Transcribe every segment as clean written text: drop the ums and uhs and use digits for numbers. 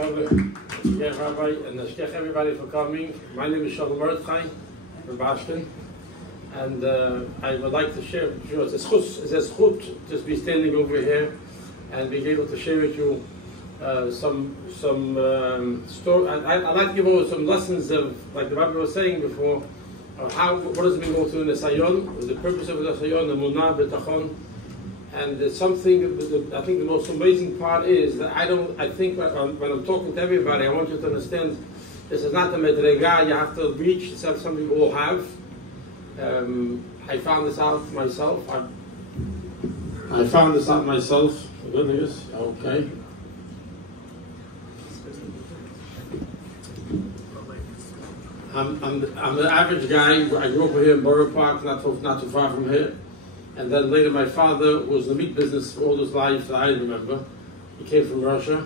Yeah, Rabbi, and thank everybody for coming. My name is Sholom Rubashkin, and I would like to share with you, it's a zchut to be standing over here and being able to share with you some story. I'd like to give over some lessons of, like the Rabbi was saying before, what does it mean go through the Sayon, the purpose of the Sayon, the Munah, B'tachon. And it's something, I think the most amazing part is that I think when I'm talking to everybody, I want you to understand this is not a medrega you have to reach, it's something we all have. I found this out myself. I found this out myself. Good news. Okay. I'm an average guy. I grew up here in Borough Park, not too far from here. And then later my father was in the meat business all his life that I remember. He came from Russia,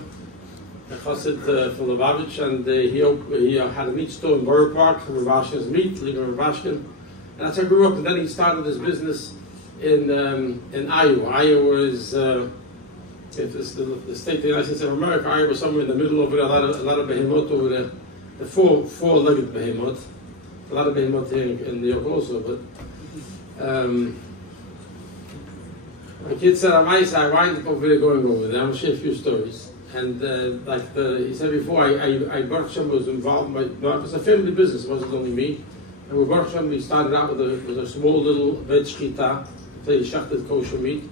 a chassid from Lubavitch, and he had a meat store in Borough Park, Rubashkin's Meat, Rabbi Rubashkin. And that's how I grew up. And then he started his business in Iowa. Iowa is the state of the United States of America. Iowa was somewhere in the middle over there, a lot of behemoth over there. The four-legged behemoth. A lot of behemoth here in New York also, but my kid said, I wind up over there going over there. I'm going to share a few stories. And he said before, I Baruch Hashem was involved. It was a family business, it wasn't only me. And with Baruch Hashem, we started out with a small little veg shkita, shachted kosher meat.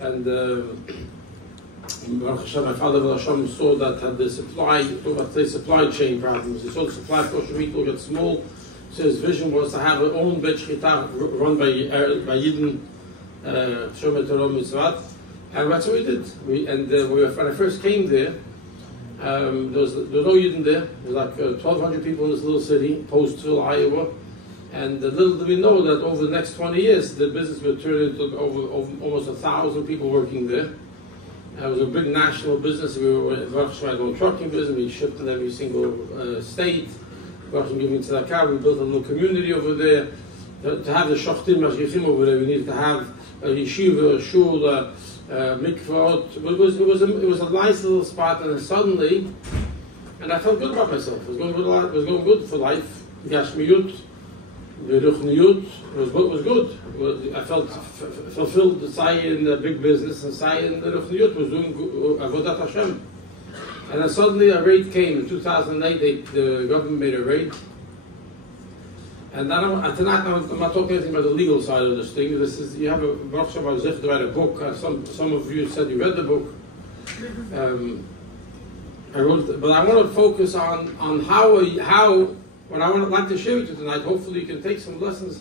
And Baruch Hashem, my father Baruch Hashem saw that had the supply chain problems. He saw the supply of kosher meat will get small. So his vision was to have his own veg shkita run by Yidden. And that's what we did. When I first came there, there was no Yidden there. There was like 1,200 people in this little city, Postville, Iowa. And little did we know that over the next 20 years, the business would turn into over almost 1,000 people working there. It was a big national business. We were a trucking business. We shipped in every single state. Giving to that car. We built a little community over there. To have the shoftim mashgichim over there, we needed to have a yeshiva, a shul, mikvot. It was a nice little spot, and then suddenly, and I felt good about myself. It was going good for life. Gashmiyut, Ruchniyut, it was good. I felt fulfilled. Sai in the big business, and Sai in the Ruchniyut was doing avodat Hashem. And then suddenly a raid came in 2008. The government made a raid. And tonight I'm not talking anything about the legal side of this thing. You have a Baruch Shabbat Zich to write a book. Some of you said you read the book. I wrote, but I want to focus on how what I would like to share with you tonight. Hopefully you can take some lessons.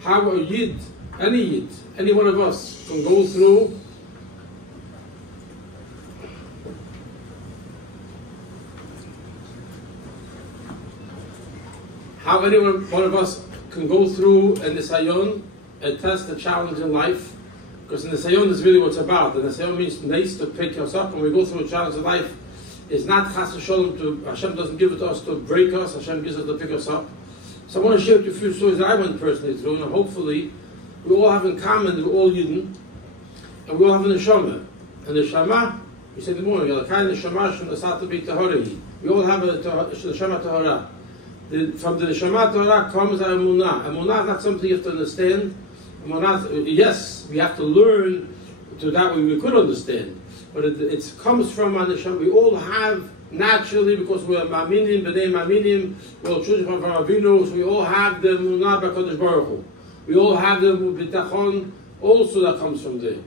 How a Yid, any one of us can go through how any one of us can go through in the Sayon, a test, a challenge in life. Because in the Sayon is really what it's about. And the Sayon means nice to pick us up. When we go through a challenge in life, it's not Chas Sholom Hashem doesn't give it to us to break us, Hashem gives us to pick us up. So I want to share with you a few stories that I went personally through, and hopefully we all have in common that we're all Yidden, and we all have a neshama. And the neshama, we said in the morning, we all have a neshama tahara. From the Neshama Torah comes our Emunah. Emunah is not something you have to understand. Emunah, yes, we have to learn to that way we could understand. But it comes from our Neshama. We all have naturally, because we are Ma'aminim, B'nei Ma'aminim, we're all children from Avinu, so we all have the Emunah b'Kadosh Baruch Hu. We all have the B'tachon also that comes from there.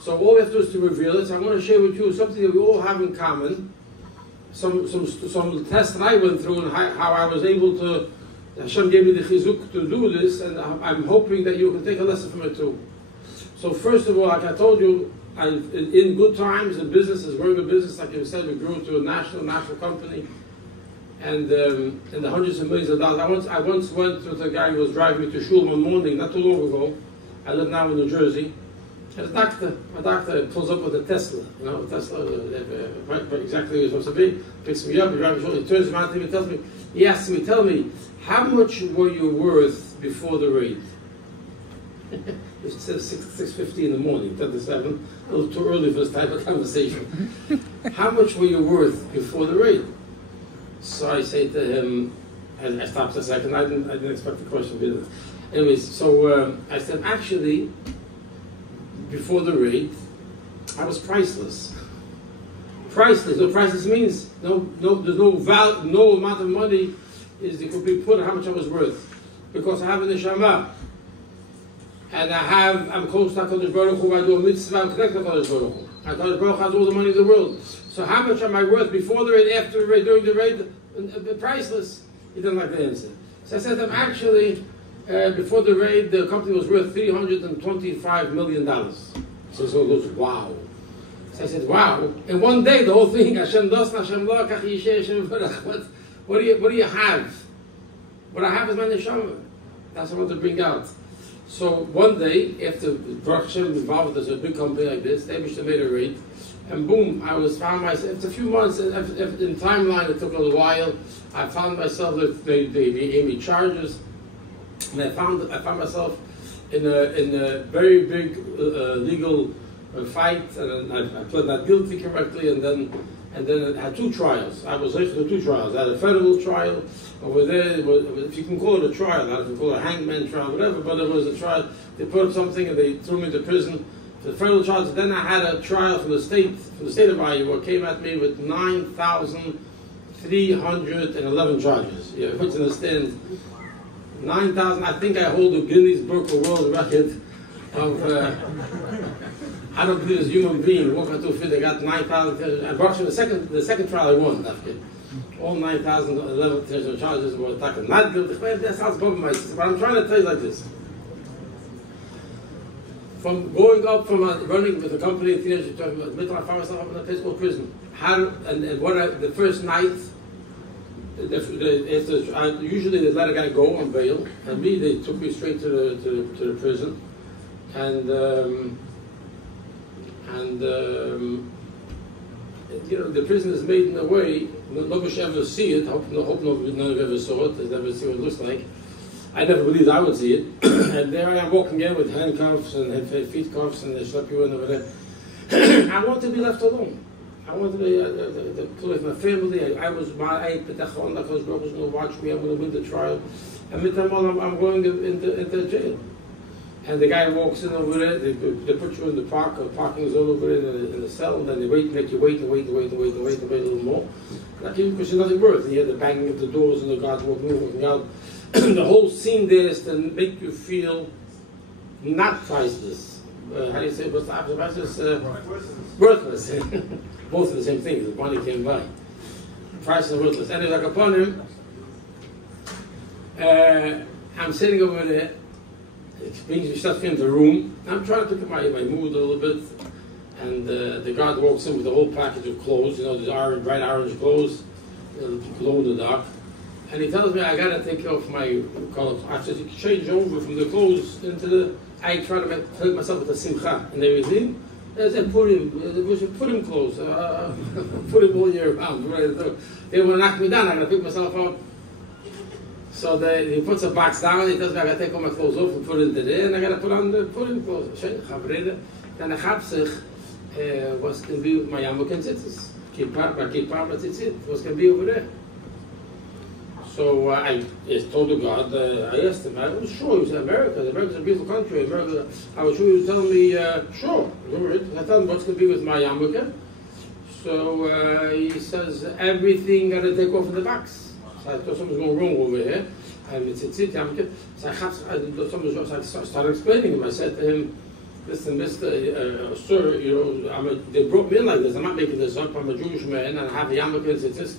So all we have to do is to reveal it. So I want to share with you something that we all have in common. Some tests that I went through and how I was able to, Hashem gave me the chizuk to do this, and I'm hoping that you can take a lesson from it too. So first of all, like I told you, in good times, the business is growing a business. Like you said, we grew to a national company, and in the hundreds of millions of dollars. I once went with a guy who was driving me to shul one morning, not too long ago. I live now in New Jersey. And my doctor pulls up with a Tesla, Tesla, right exactly where it's supposed to be, picks me up, he turns around to me and tells me, he asks me, tell me, how much were you worth before the raid? It says 6:50 in the morning, 10 to 7, a little too early for this type of conversation. how much were you worth before the raid? So I say to him, and I stopped a second, I didn't expect the question to be there. Anyways, so I said, actually, before the raid, I was priceless. Priceless. What priceless means? There's no value, no amount of money it could be put on how much I was worth. Because I have a neshama. And I'm close to HaKadosh Baruch Hu, I do a mitzvah, I'm connected to HaKadosh Baruch Hu. HaKadosh Baruch Hu has all the money in the world. So how much am I worth before the raid, after the raid, during the raid? Priceless. He doesn't like the answer. So I said to him, actually, before the raid, the company was worth $325 million. So he goes, wow. So I said, wow. In one day, the whole thing, Hashem das, Hashem la, kach yisheh, Hashem barach. What do you have? What I have is my neshama. That's what I want to bring out. So one day, after Baruch Hashem involved with a big company like this, they made a raid, and boom, I found myself, it's a few months, in timeline, it took a little while, I found myself, they gave me charges, and I found myself in a very big legal fight, and I pled not guilty correctly, and then I had two trials. I was listening to two trials. I had a federal trial over there, if you can call it a trial, not if you call it a hangman trial, whatever, but it was a trial. They put up something and they threw me into prison. The federal charges. Then I had a trial from the state of Iowa, came at me with 9,311 charges. Yeah, what's in the stand? 9,000. I think I hold the Guinness Book of World Record of. I don't believe as a human being walking into a field. They got 9,000. I brought you the second trial I won. All 9,011 charges were attacked. Not guilty. That sounds above my system. But I'm trying to tell you like this. From going up from running with a company in teenage talking about middle, I found myself up in a place called prison. The first night, usually they let a guy go on bail, and they took me straight to the prison, and the prison is made in a way nobody should ever see it. Hope none of you ever saw it. They never see what it looks like. I never believed I would see it. And there I am walking in with handcuffs and feet cuffs, and they slap you in over there. I want to be left alone. I want to be with my family. I was betachon, because God was going to watch me. I'm going to win the trial. And I'm going into jail. And the guy walks in over there. They put you in the park. Parking is all over there in the cell. And then they make you wait a little more. Because there's nothing worth. And you hear the banging of the doors and the guards walking out. The whole scene there is to make you feel not priceless. How do you say? What's the opposite of priceless? Worthless. Both of the same thing. The money came by. Priceless and worthless. And like upon him, I'm sitting over there. It brings me stuff into the room. I'm trying to pick up my mood a little bit. And the guard walks in with a whole package of clothes. The bright orange clothes, glow in the dark. And he tells me I gotta take off my clothes. I said, you change over from the clothes into the. I try to make myself with a simcha and everything. I said, put him clothes. Put him all year round. They want to knock me down. I gotta pick myself up. So he puts a box down. He tells me I gotta take all my clothes off and put it into there, and I gotta put on the put-in clothes. Then I have sich was can be with my yarmulke and tzitzis. Kippah, tzitzit. What's can be over there? So I told the God, I asked him, I was sure, he said, America's a beautiful country, I was sure he was telling me, sure. I told him, what's going to be with my yarmulke? So he says, everything got to take off in the box. So I thought something's going wrong over here. And it's yarmulke. So I started explaining him. I said to him, listen, Mr. Sir, they brought me in like this. I'm not making this up. I'm a Jewish man, and I have a yarmulke and tzitzis.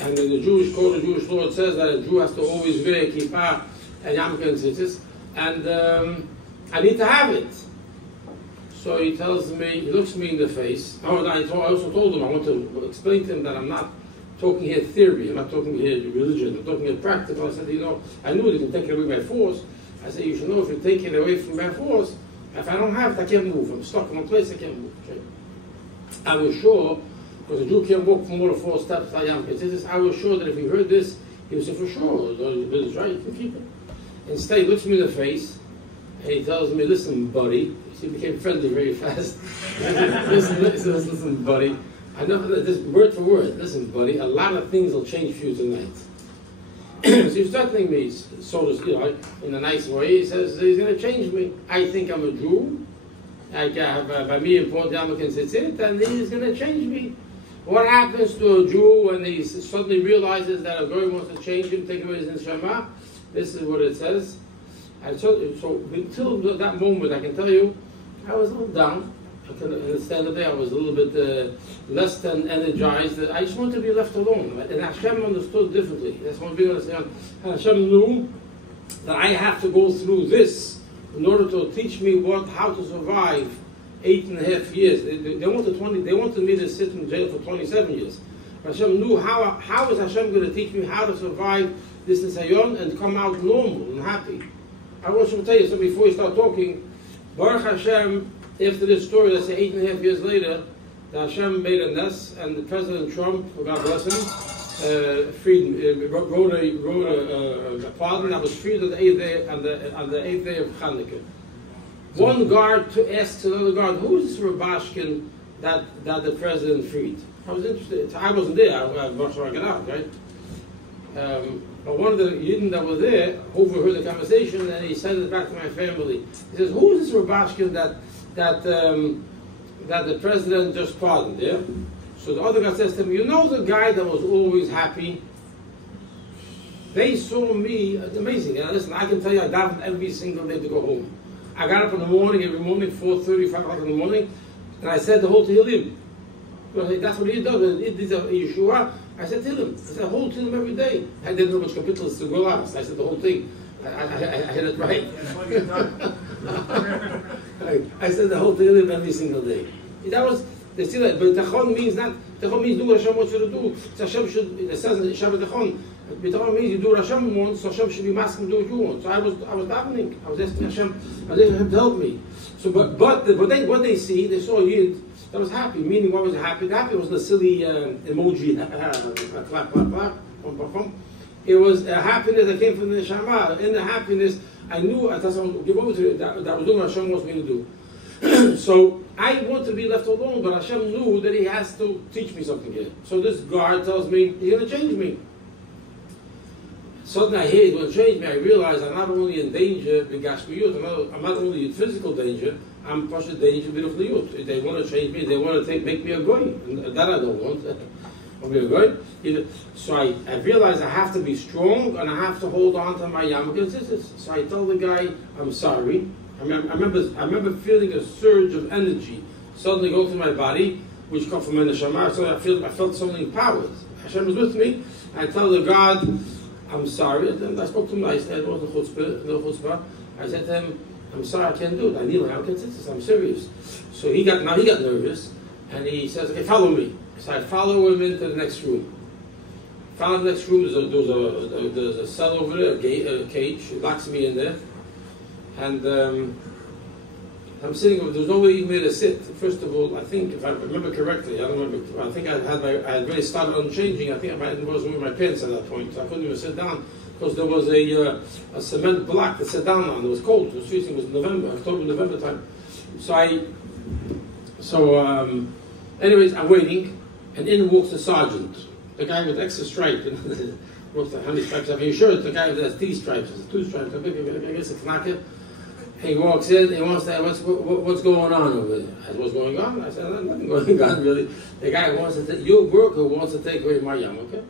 And in the Jewish code, the Jewish law, it says that a Jew has to always wear kippah and yarmulke and tzitzis, and I need to have it. So he tells me, he looks me in the face. I also told him, I want to explain to him that I'm not talking here theory, I'm not talking here religion, I'm talking here practical. I said, I knew you can take it away by force. I said, you should know if you take it away from by force, if I don't have it, I can't move. I'm stuck in one place, I can't move. I was sure. Because a Jew can't walk for more than 4 steps. I was sure that if he heard this, he would say, for sure, it's right, you can keep it. Instead, he looks me in the face, and he tells me, listen, buddy. He became friendly very fast. Listen, buddy. I know this word for word. Listen, buddy, a lot of things will change for you tonight. So he's threatening me, so to in a nice way. He says he's going to change me. I think I'm a Jew. I have by me important Yamakan Tzitzit, and he's going to change me. What happens to a Jew when he suddenly realizes that a guy wants to change him, take away his neshama? This is what it says. And so until that moment, I can tell you, I was a little down. I can understand the day I was a little bit less than energized. I just wanted to be left alone. And Hashem understood differently. That's one thing I understand. Hashem knew that I have to go through this in order to teach me how to survive 8.5 years. They wanted me to sit in jail for 27 years. Hashem knew how is Hashem going to teach me how to survive this nisayon and come out normal and happy. I want to tell you something before we start talking. Baruch Hashem, after this story, let's say 8.5 years later, that Hashem made a nest, and President Trump, God bless him, wrote a pardon that was freed on the 8th day, on the 8th day of Chanukah. One guard asked another guard, who is this Rubashkin that the president freed? I was interested. I wasn't there. I was Yeshivat Magen Avraham, right? But one of the Yidden that were there overheard the conversation, and he sent it back to my family. He says, who is this Rubashkin that the president just pardoned? Yeah. So the other guy says to him, you know the guy that was always happy? They saw me. It's amazing. And listen, I can tell you, I davened every single day to go home. I got up in the morning, every morning, 4:30, 5 o'clock in the morning, and I said the whole Tehillim. That's what he does. It is a Yeshua. I said Tehillim. I said the whole Tehillim every day. I didn't know which capitals to go out. I said the whole thing. I had it right. I said the whole Tehillim every single day. That was, they see that, but Tachon means not, Tachon means do what Hashem wants you to do. So Hashem should, it says in Shabbat Tachon, B'tachon means you do what Hashem wants, so Hashem should be masking to do what you want. So I was davening. I was asking Hashem, I was asking Him to help me. So, but what they see, they saw a Yid that was happy. Meaning, what was happy? The happy wasn't a silly emoji, clap, clap, clap, pum, pum, pum. It was a happiness that came from the neshama. In the happiness, I knew I was give over to it, that I was doing what Hashem wants me to do. So I want to be left alone, but Hashem knew that He has to teach me something here. So this guard tells me He's going to change me. Suddenly I hear He's going to change me. I realize I'm not only in danger, I'm not only in physical danger, I'm plus in danger with the youth. They want to change me, they want to make me a goy. That I don't want. So I realize I have to be strong and I have to hold on to my yarmulke. So I tell the guy, I'm sorry. I remember feeling a surge of energy suddenly go through my body, which come from my neshama. So I felt something empowered. Hashem was with me. I tell the God, I'm sorry. And I spoke to him nicely. I wasn't no chutzpah. I said to him, I'm sorry, I can't do it. I need my yarmulke. I'm serious. So he got nervous, and he says, okay, follow me. So I follow him into the next room. Found the next room, there's a cell over there, a cage. He locks me in there. And I'm sitting over, there's nobody even there to sit. First of all, I think, if I remember correctly, I don't remember, I think I had already started unchanging. I think I was wearing my pants at that point, so I couldn't even sit down. Because there was a cement block to sit down on. It was cold. It was freezing. It was October, November time. Anyways, I'm waiting. And in walks the sergeant, the guy with extra stripe. What's that? How many stripes have you? Sure, it's the guy that has 3 stripes. It's 2 stripes. I guess it's knacker. He walks in. He wants to. What's going on over there? I said, what's going on? I said, nothing going on really. The guy wants to. Your worker wants to take away my yarmulke,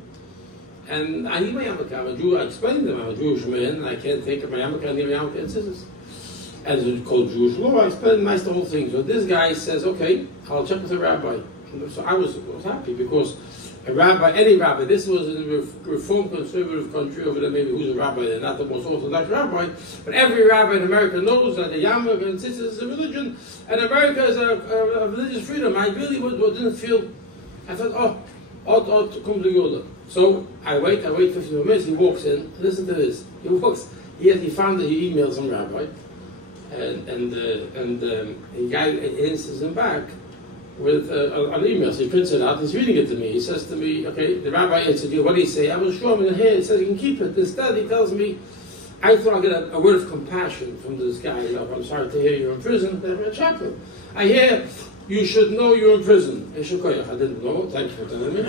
and I need my yarmulke. I'm a Jew. I explained to him I'm a Jewish man, and I can't take my yarmulke. I need my yarmulke and scissors. And it's called Jewish law. I explained nice the whole thing. So this guy says, okay, I'll check with the rabbi. So I was happy because a rabbi, any rabbi, this was in a reform conservative country over there, maybe who's a rabbi, they're not the most orthodox rabbi, but every rabbi in America knows that the yarmulke and tzitzis is a religion, and America is a religious freedom. I really didn't feel, I thought, ought to come to Yoda. So I wait 15 minutes, he walks in, listen to this, he found that he emailed some rabbi, and the guy answers him back with an email. So he prints it out, he's reading it to me. He says to me, okay, the rabbi answered you, what did he say? I was sure I'm in here, it says you can keep it. Instead, he tells me, I thought I'd get a word of compassion from this guy. I'm sorry to hear you're in prison, they're a chaplain. I hear you should know you're in prison. I didn't know. Thank you for telling me.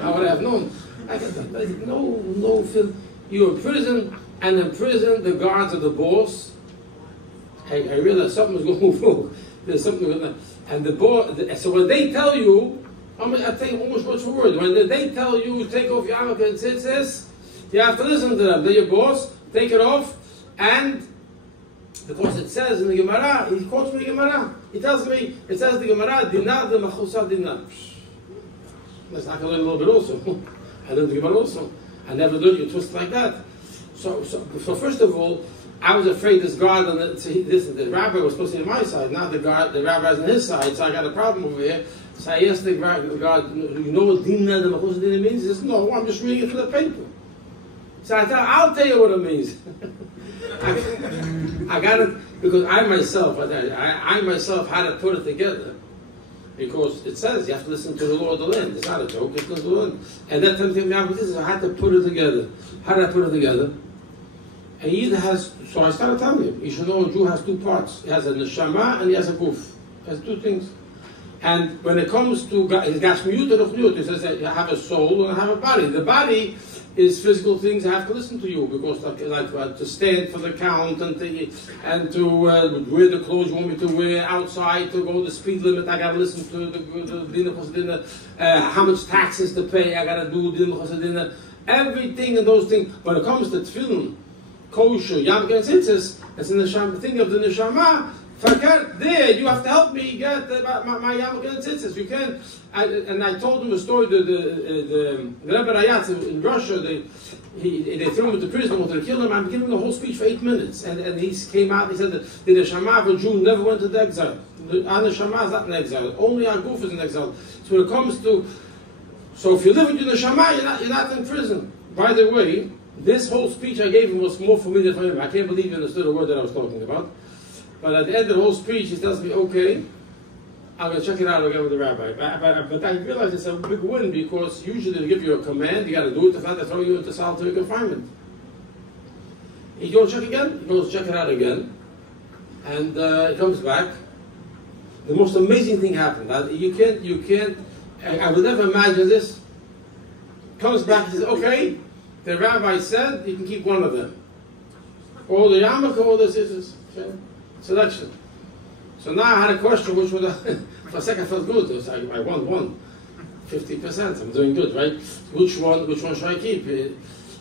How would I have known? I said, no, Phil. You're in prison, and in prison, the guards are the boss. I realized something was going wrong. There's something going on. And the boss, so when they tell you, I think almost word for word, when they tell you take off your yarmulke and tzitzis, you have to listen to them. They're your boss, take it off, and because it says in the Gemara, he quotes me the Gemara. He tells me, it says the Gemara, dinar de machusa dinar. That's not going to learn a little bit also. I learned the Gemara also. I never learned you twist like that. So first of all, I was afraid this guard, the rabbi was supposed to be on my side. Now the rabbi's on his side, so I got a problem over here. So I asked the guard, you know what dinar de machusa dinar means? He says, no, I'm just reading it for the paper. So I'll tell you what it means. I got it because I myself had to put it together, because it says you have to listen to the law of the land. It's not a joke. It's not the law. And that time came out with this. I had to put it together. How did I put it together? And he either has. So I started telling him, you should know a Jew has two parts. He has a neshama and he has a guf. He has two things. And when it comes to gashmiyut and ruchniut, he says that you have a soul and I have a body. The body is physical things. I have to listen to you because, to stand for the count and to wear the clothes you want me to wear outside, to go the speed limit. I got to listen to the dinner, how much taxes to pay. I got to do dinner, everything and those things. When it comes to tefillin, kosher, yarmulke and tzitzis, it's in the thing of the neshama. Forget there, you have to help me get my yarmulke and tzitzis. You can't. And I told him a story. The Rebbe Rayatz in Russia, they threw him into prison, wanted to kill him. I'm giving a whole speech for 8 minutes, and he came out. He said that the neshama of a Jew never went into exile. Our neshama is not in exile. Only our guf is in exile. So when it comes to, so if you live with your neshama, you're not in prison. By the way, this whole speech I gave him was more for me than for him. I can't believe he understood a word that I was talking about. But at the end of the whole speech, he tells me, okay, I'm going to check it out again with the rabbi. But I realize it's a big win, because usually they give you a command, you got to do it, if not, they throw you into solitary confinement. He goes check again, he goes check it out again, and he comes back. The most amazing thing happened. You can't, I would never imagine this. Comes back and says, okay, the rabbi said you can keep one of them. All the yarmulke, all the scissors. Selection. So now I had a question, which would for a second I felt good. I won 50%. I'm doing good, right? Which one should I keep?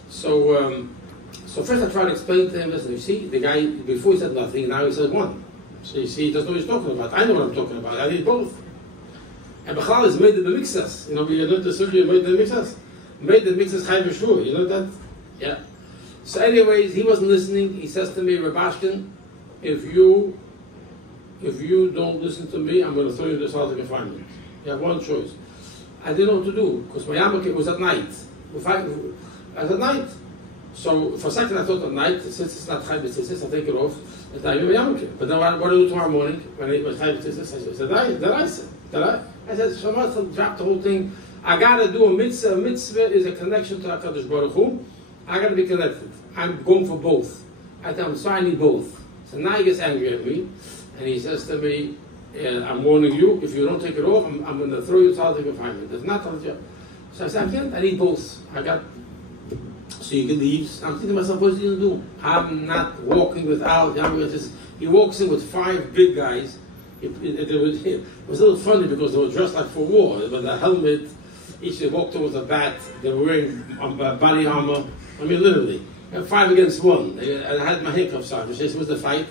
So first I tried to explain to him. Listen, you see, the guy before he said nothing, now he said one. So you see, he doesn't know what he's talking about. I know what I'm talking about. I need both. And Bechal is made in the mixas. You know, you learned the surgery made in the mixas. Made the mixas chayv b'shur. You know that? Yeah. So anyways, he wasn't listening. He says to me, Rubashkin, if you don't listen to me, I'm going to throw you in the solitary confinement. You have one choice. I didn't know what to do, because my yarmulke was at night. At night. So for a second I thought at night, since it's not chayv b'tzitzis, I'll take it off, and I give a yarmulke. But then what do I do tomorrow morning, when it was chayv b'tzitzis? I said, Shema, drop the whole thing. I got to do a mitzvah. A mitzvah is a connection to HaKadosh Baruch Hu. I got to be connected. I'm going for both. I tell him, so I need both. So now he gets angry at me, and he says to me, I'm warning you, if you don't take it off, I'm going to throw you in solitary confinement. That's not on the job. So I said, I can't, I need both. So he leaves. I'm thinking to myself, what's he going to do? I'm not walking without, he walks in with 5 big guys. It was a little funny because they were dressed like for war, with a helmet, each they walked in with a bat, they were wearing body armor. I mean, literally. 5 against 1. I had my handcuffs on. This was the fight.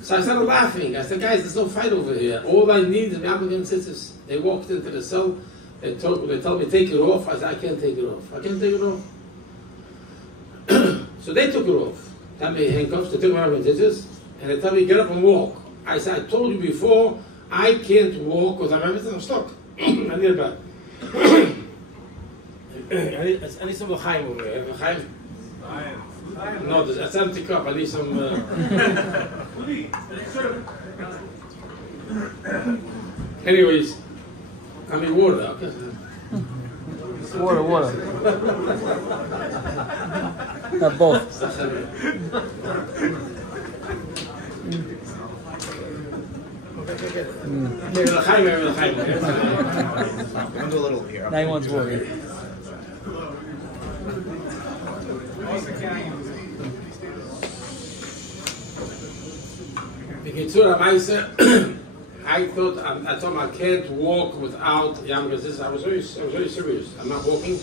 So I started laughing. I said, guys, there's no fight over here. All I need is yarmulke and tzitzis. They walked into the cell. They told me, take it off. I said, I can't take it off. I can't take it off. So they took it off. They had me handcuffs. They took my yarmulke and tzitzis. And they told me, get up and walk. I said, I told you before, I can't walk because I'm stuck. I need a back. I need some l'chaim over here. L'chaim? No, it's an empty cup. I need some. Anyways, I mean water. Okay. Water. Not both. Maybe l'chaim. I'm gonna do a little here. Now he wants worried. I thought I can't walk without Yam. I was very serious. I'm not walking.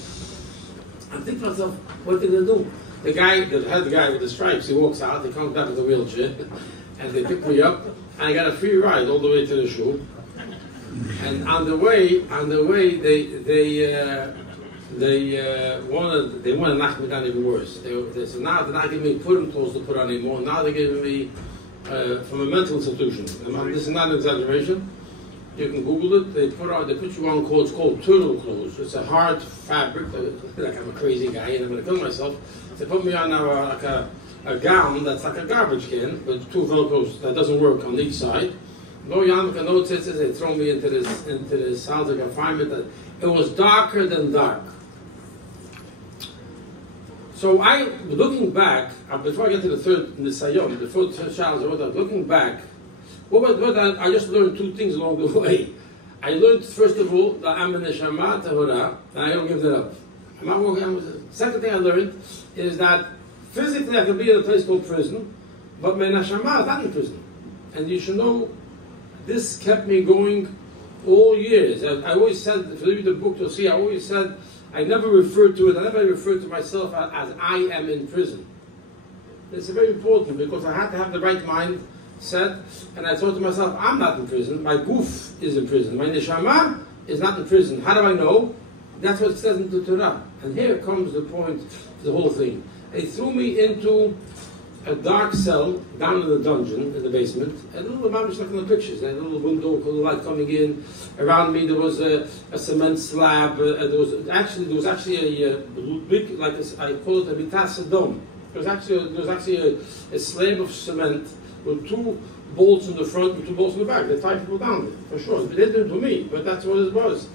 I think to myself, what did I do? The guy with the stripes, he walks out, he comes back with a wheelchair, and they pick me up, and I got a free ride all the way to the shul. And on the way, they want to knock me down even worse. They said now they're not giving me Purim clothes to put on anymore. Now they're giving me from a mental institution. This is not an exaggeration. You can Google it. They put you on clothes called turtle clothes. It's a hard fabric. Like I'm a crazy guy and I'm going to kill myself. They put me on like a gown that's like a garbage can with two Velcros that doesn't work on each side. No Yanka, no tzitzis. They throw me into this housing confinement. That it was darker than dark. So looking back, before I get to the Sayom, before the third challenge, looking back, I just learned two things along the way. I learned, first of all, that I'm a neshama tahora, and I don't give that up. I'm not working. Second thing I learned is that physically I can be in a place called prison, but my neshama is not in prison. And you should know, this kept me going all years. I always said, if you read the book, you'll see, I always said, I never referred to myself as I am in prison. It's very important because I had to have the right mind set, and I thought to myself, I'm not in prison, my goof is in prison, my neshama is not in prison. How do I know? That's what it says in the Torah. And here comes the point of the whole thing. They threw me into a dark cell down in the dungeon, in the basement, a little mamish like in the pictures, a little window, a little light coming in. Around me there was a cement slab, there was actually a big, like I call it a mitas dome. There was actually a slab of cement with two bolts in the front and two bolts in the back. They tied people down, for sure. They didn't do me, but that's what it was.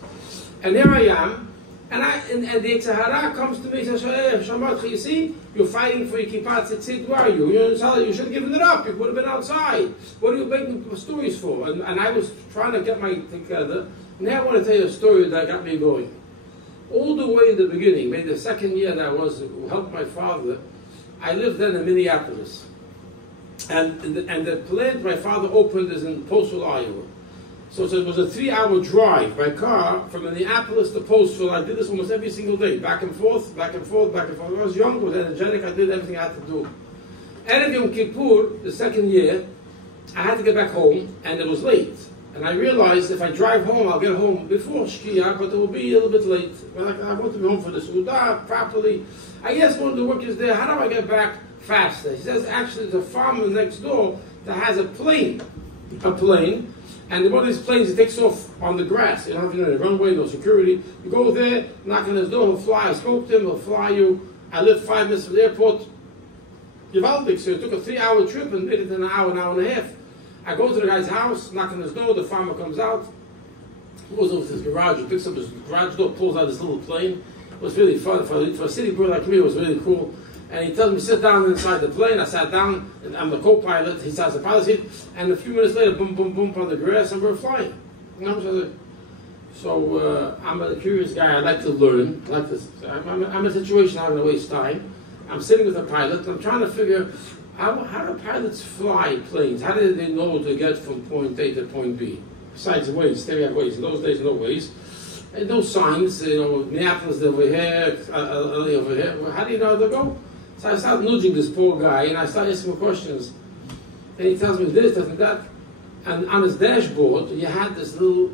And here I am, and the Yitzhahara comes to me and says, hey, Shamatchi, you see, you're fighting for your kippah tzitzit, where are you? You should have given it up, you would have been outside. What are you making stories for? And I was trying to get my together. Now I want to tell you a story that got me going. All the way in the beginning, maybe the second year that I helped my father, I lived then in Minneapolis. And the plant my father opened is in Postville, Iowa. So it was a 3-hour drive by car from Minneapolis to Postville. I did this almost every single day, back and forth, back and forth, back and forth. When I was young, was energetic, I did everything I had to do. Erev Yom Kippur, the second year, I had to get back home, and it was late. And I realized if I drive home, I'll get home before Shkia, but it will be a little bit late. I want to be home for the Sudah properly. I asked one of the workers there, how do I get back faster? He says, actually, there's a farmer next door that has a plane, and one of these planes, it takes off on the grass. You don't have to know the runway, no security. You go there, knock on his door, he'll fly. I spoke to him, he'll fly you. I lived 5 minutes from the airport. Givaldik, so it took a 3-hour trip and made it in an hour and a half. I go to the guy's house, knock on his door, the farmer comes out, goes over to his garage, he picks up his garage door, pulls out this little plane. It was really fun. For a city boy like me, it was really cool. And he tells me, sit down inside the plane. I sat down, and I'm the co-pilot. He sat in the pilot seat, and a few minutes later, boom, boom, boom, on the grass, and we're flying. You know, so I'm a curious guy. I like to learn. I'm in a situation I'm going to waste time. I'm sitting with a pilot. I'm trying to figure how do pilots fly planes? How do they know to get from point A to point B? Besides ways, they have ways. In those days, no ways. And no signs. You know, Minneapolis over here, LA over here. How do you know how to go? So I started nudging this poor guy, and I started asking him questions. And he tells me this, tells me that. And on his dashboard, you had this little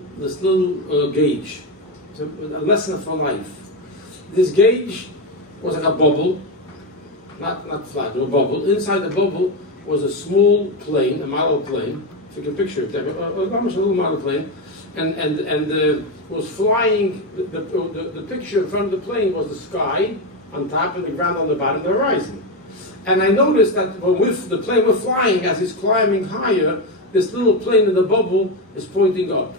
gauge, a lesson for life. This gauge was like a bubble, not flat, but a bubble. Inside the bubble was a small plane, a model plane. If you can picture it, a little model plane, and was flying. The picture in front of the plane was the sky on top and the ground on the bottom, the horizon. And I noticed that when the plane was flying, as he's climbing higher, this little plane in the bubble is pointing up.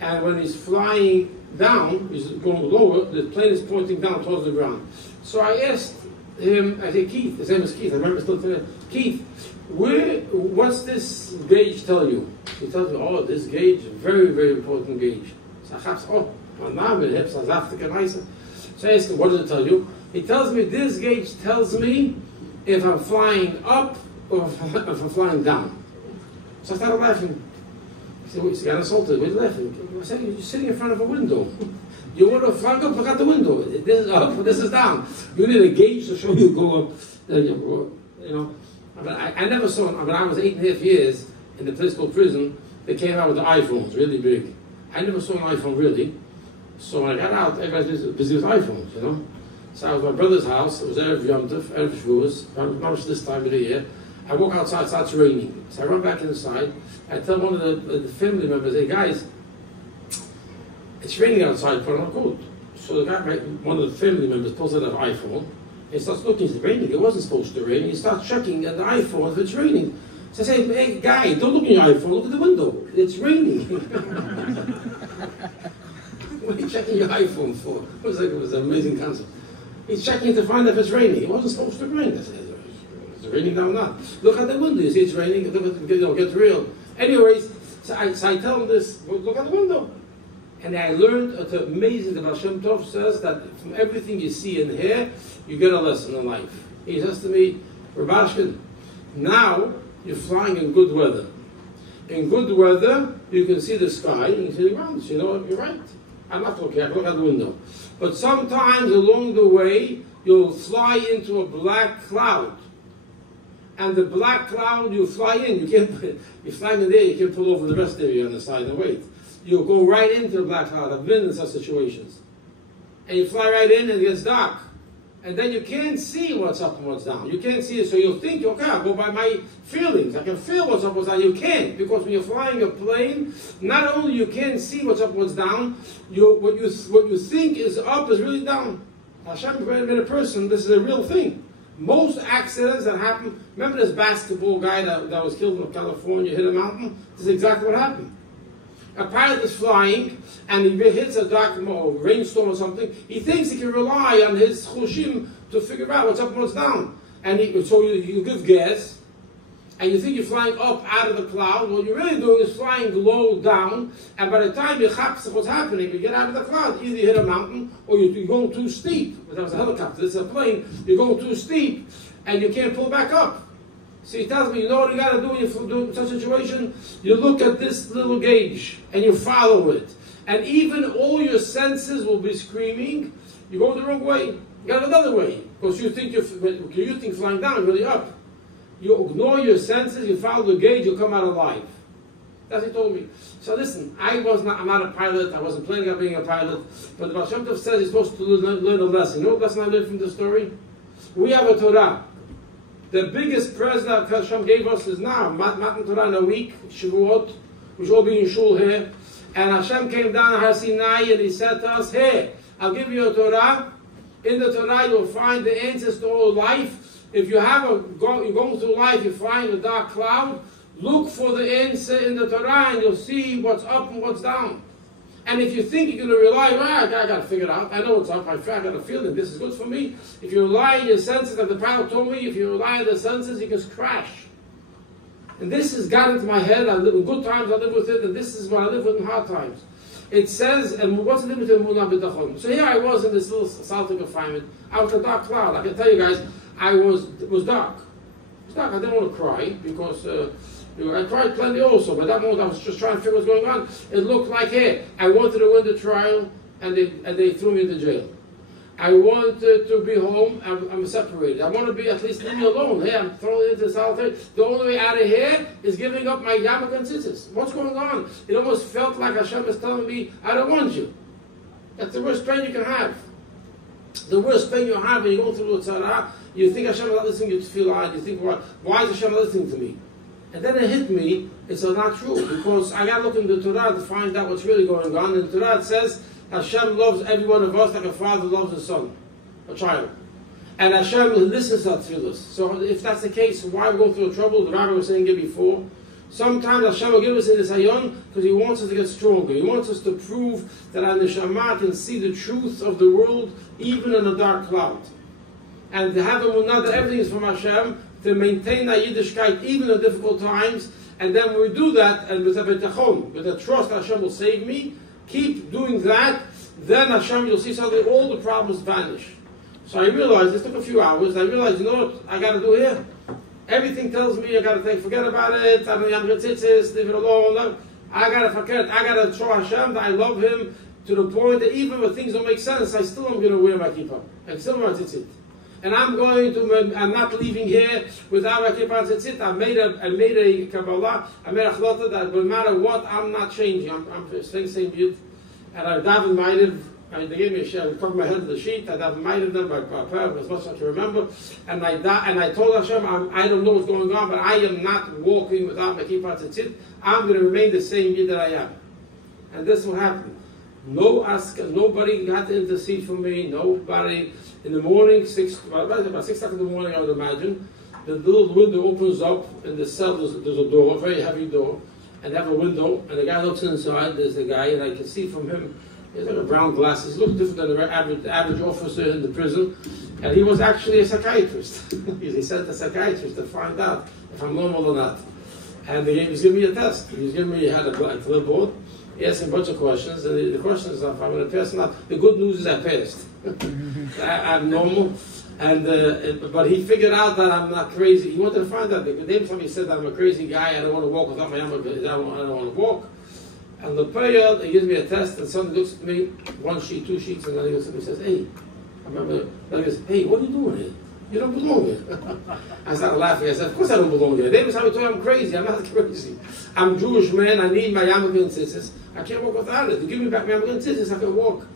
And when he's flying down, he's going lower, the plane is pointing down towards the ground. So I asked I say, Keith, his name is Keith, I remember still today. Keith, what's this gauge tell you? He tells me, oh, this gauge, very, very important gauge. So I ask, oh, now I'm in hips, I have to get nicer. So I ask him, what does it tell you? He tells me, this gauge tells me if I'm flying up or if I'm flying down. So I started laughing. He got insulted. We're laughing. I said, you're sitting in front of a window. You want to fly up, look out the window. This is up, this is down. You need a gauge to show you go up. You know. I never saw, when I was 8.5 years in the place called prison, they came out with the iPhones, really big. I never saw an iPhone really. So when I got out, everybody was busy with iPhones, you know. So I was at my brother's house, it was Erev Yom Tov, Erev Shavuos, much this time of the year. I walk outside, it starts raining. So I run back inside. I tell one of the family members, hey guys, it's raining outside, put on a coat. So the guy, one of the family members, pulls out an iPhone. He starts looking, it's raining. It wasn't supposed to rain. He starts checking at the iPhone if it's raining. So I say, hey guy, don't look at your iPhone, look at the window. It's raining. What are you checking your iPhone for? It was an amazing concept. He's checking to find if it's raining. It wasn't supposed to rain. I said, is it raining now or not? Look at the window, you see it's raining. Look at, get real. Anyways, so I tell him this, look at the window. And I learned, it's amazing that Baal Shem Tov says that from everything you see and hear, you get a lesson in life. He says to me, Rubashkin, now you're flying in good weather. In good weather, you can see the sky and you can see the ground. So you know what, you're right. I'm not looking, I look out the window. But sometimes along the way, you'll fly into a black cloud. And the black cloud, you fly in. You're flying in there, you can't pull over the rest of you on the side and wait. You'll go right into the black cloud. I've been in such situations. And you fly right in and it gets dark. And then you can't see what's up and what's down. You can't see it, so you'll think, okay, I'll go by my feelings. I can feel what's up and what's down. You can't, because when you're flying a plane, not only you can't see what's up and what's down, what you think is up is really down. Hashem been a person, this is a real thing. Most accidents that happen, remember this basketball guy that was killed in California, hit a mountain? This is exactly what happened. A pilot is flying, and he hits a dark rainstorm or something. He thinks he can rely on his chushim to figure out what's up and what's down. And so you give gas, and you think you're flying up out of the cloud. What you're really doing is flying low down, and by the time you chaps what's happening, you get out of the cloud. Either you hit a mountain, or you're going too steep. But that was a helicopter, this is a plane. You're going too steep, and you can't pull back up. So he tells me, you know what you got to do in such a situation? You look at this little gauge, and you follow it. And even all your senses will be screaming, you go the wrong way. You got another way. Because you think flying down, really up. You ignore your senses, you follow the gauge, you'll come out alive. That's what he told me. So listen, I'm not a pilot, I wasn't planning on being a pilot, but the Baal Shem Tov says you're supposed to learn a lesson. You know what lesson I learned from this story? We have a Torah. The biggest present that Hashem gave us is now, Matan Torah in a week, Shavuot, we should all be in shul here. And Hashem came down Har Sinai and He said to us, hey, I'll give you a Torah. In the Torah you'll find the answers to all life. If you you're going through life, you find a dark cloud, look for the answer in the Torah and you'll see what's up and what's down. And if you think you're going to rely, I got to figure it out. I know what's up. I got a feeling this is good for me. If you rely on your senses, like the pilot told me, if you rely on the senses, you can crash. And this has got into my head. I live in good times, I live with it, and this is what I live with in hard times. It says, and what's the difference between Munah B'tachon? So here I was in this little Celtic confinement. I was a dark cloud. I can tell you guys, it was dark. It was dark. I didn't want to cry because I cried plenty also, but that moment I was just trying to figure what's going on. It looked like, hey, I wanted to win the trial, and they threw me into jail. I wanted to be home, I'm separated. I want to be, at least leave me alone. Hey, I'm thrown into solitary. The only way out of here is giving up my yarmulke and tzitzis. What's going on? It almost felt like Hashem is telling me, I don't want you. That's the worst pain you can have. The worst pain you have when you go through the tzara, you think Hashem is not listening to you to feel odd. You think, why is Hashem not listening to me? And then it hit me, it's not true, because I got to look in the Torah to find out what's really going on. In the Torah it says, Hashem loves every one of us like a father loves a son, a child. And Hashem listens to our tefillos. So if that's the case, why we go through trouble? The Rabbi was saying it before. Sometimes Hashem will give us in the sayon because He wants us to get stronger. He wants us to prove that our neshama can see the truth of the world even in a dark cloud. and to have a munah that everything is from Hashem, to maintain our Yiddishkeit even in difficult times. And then when we do that, and with a betachon, with a trust Hashem will save me, keep doing that, then Hashem, you'll see suddenly all the problems vanish. So I realized, this took a few hours, I realized, you know what I got to do here? Everything tells me I got to forget about it, I don't leave it alone. I got to forget, I got to show Hashem that I love Him to the point that even when things don't make sense, I still am going to wear my kippah. I still wear tzitzit. And I'm not leaving here without my kippah and tzitzit. I made a Kabbalah, I made a chlota that no matter what, I'm not changing. I'm staying same yid. And I davened ma'ariv. They gave me a sheet, I covered my head with the sheet, I davened ma'ariv them by prayer, as much as I can remember. And I told Hashem, I don't know what's going on, but I am not walking without my kippah and tzitzit. I'm going to remain the same yid that I am. And this will happen. Nobody had to intercede for me. Nobody. In the morning, about 6 o'clock in the morning, I would imagine, the little window opens up in the cell. There's a door, a very heavy door, and they have a window. And the guy looks inside. There's the guy, and I can see from him. He's got brown glasses. He looks different than the average officer in the prison. And he was actually a psychiatrist. He sent a psychiatrist to find out if I'm normal or not. And he was giving me a test. He had a clipboard. He asked me a bunch of questions, and the questions are if I'm going to pass or not. The good news is I passed. I'm normal, but he figured out that I'm not crazy. He wanted to find out. The day before he said that I'm a crazy guy, I don't want to walk without my yarmulke, I don't want to walk. And the prayer, he gives me a test, and somebody looks at me, 1 sheet, 2 sheets, and then he looks at me and says, hey, I remember, then he goes, hey, what are you doing here? You don't belong here. I started laughing. I said, of course I don't belong here. They was how I'm crazy. I'm not crazy. I'm a Jewish man. I need my yarmulke and tzitzis. I can't walk without it. To give me back my yarmulke and tzitzis, I can walk.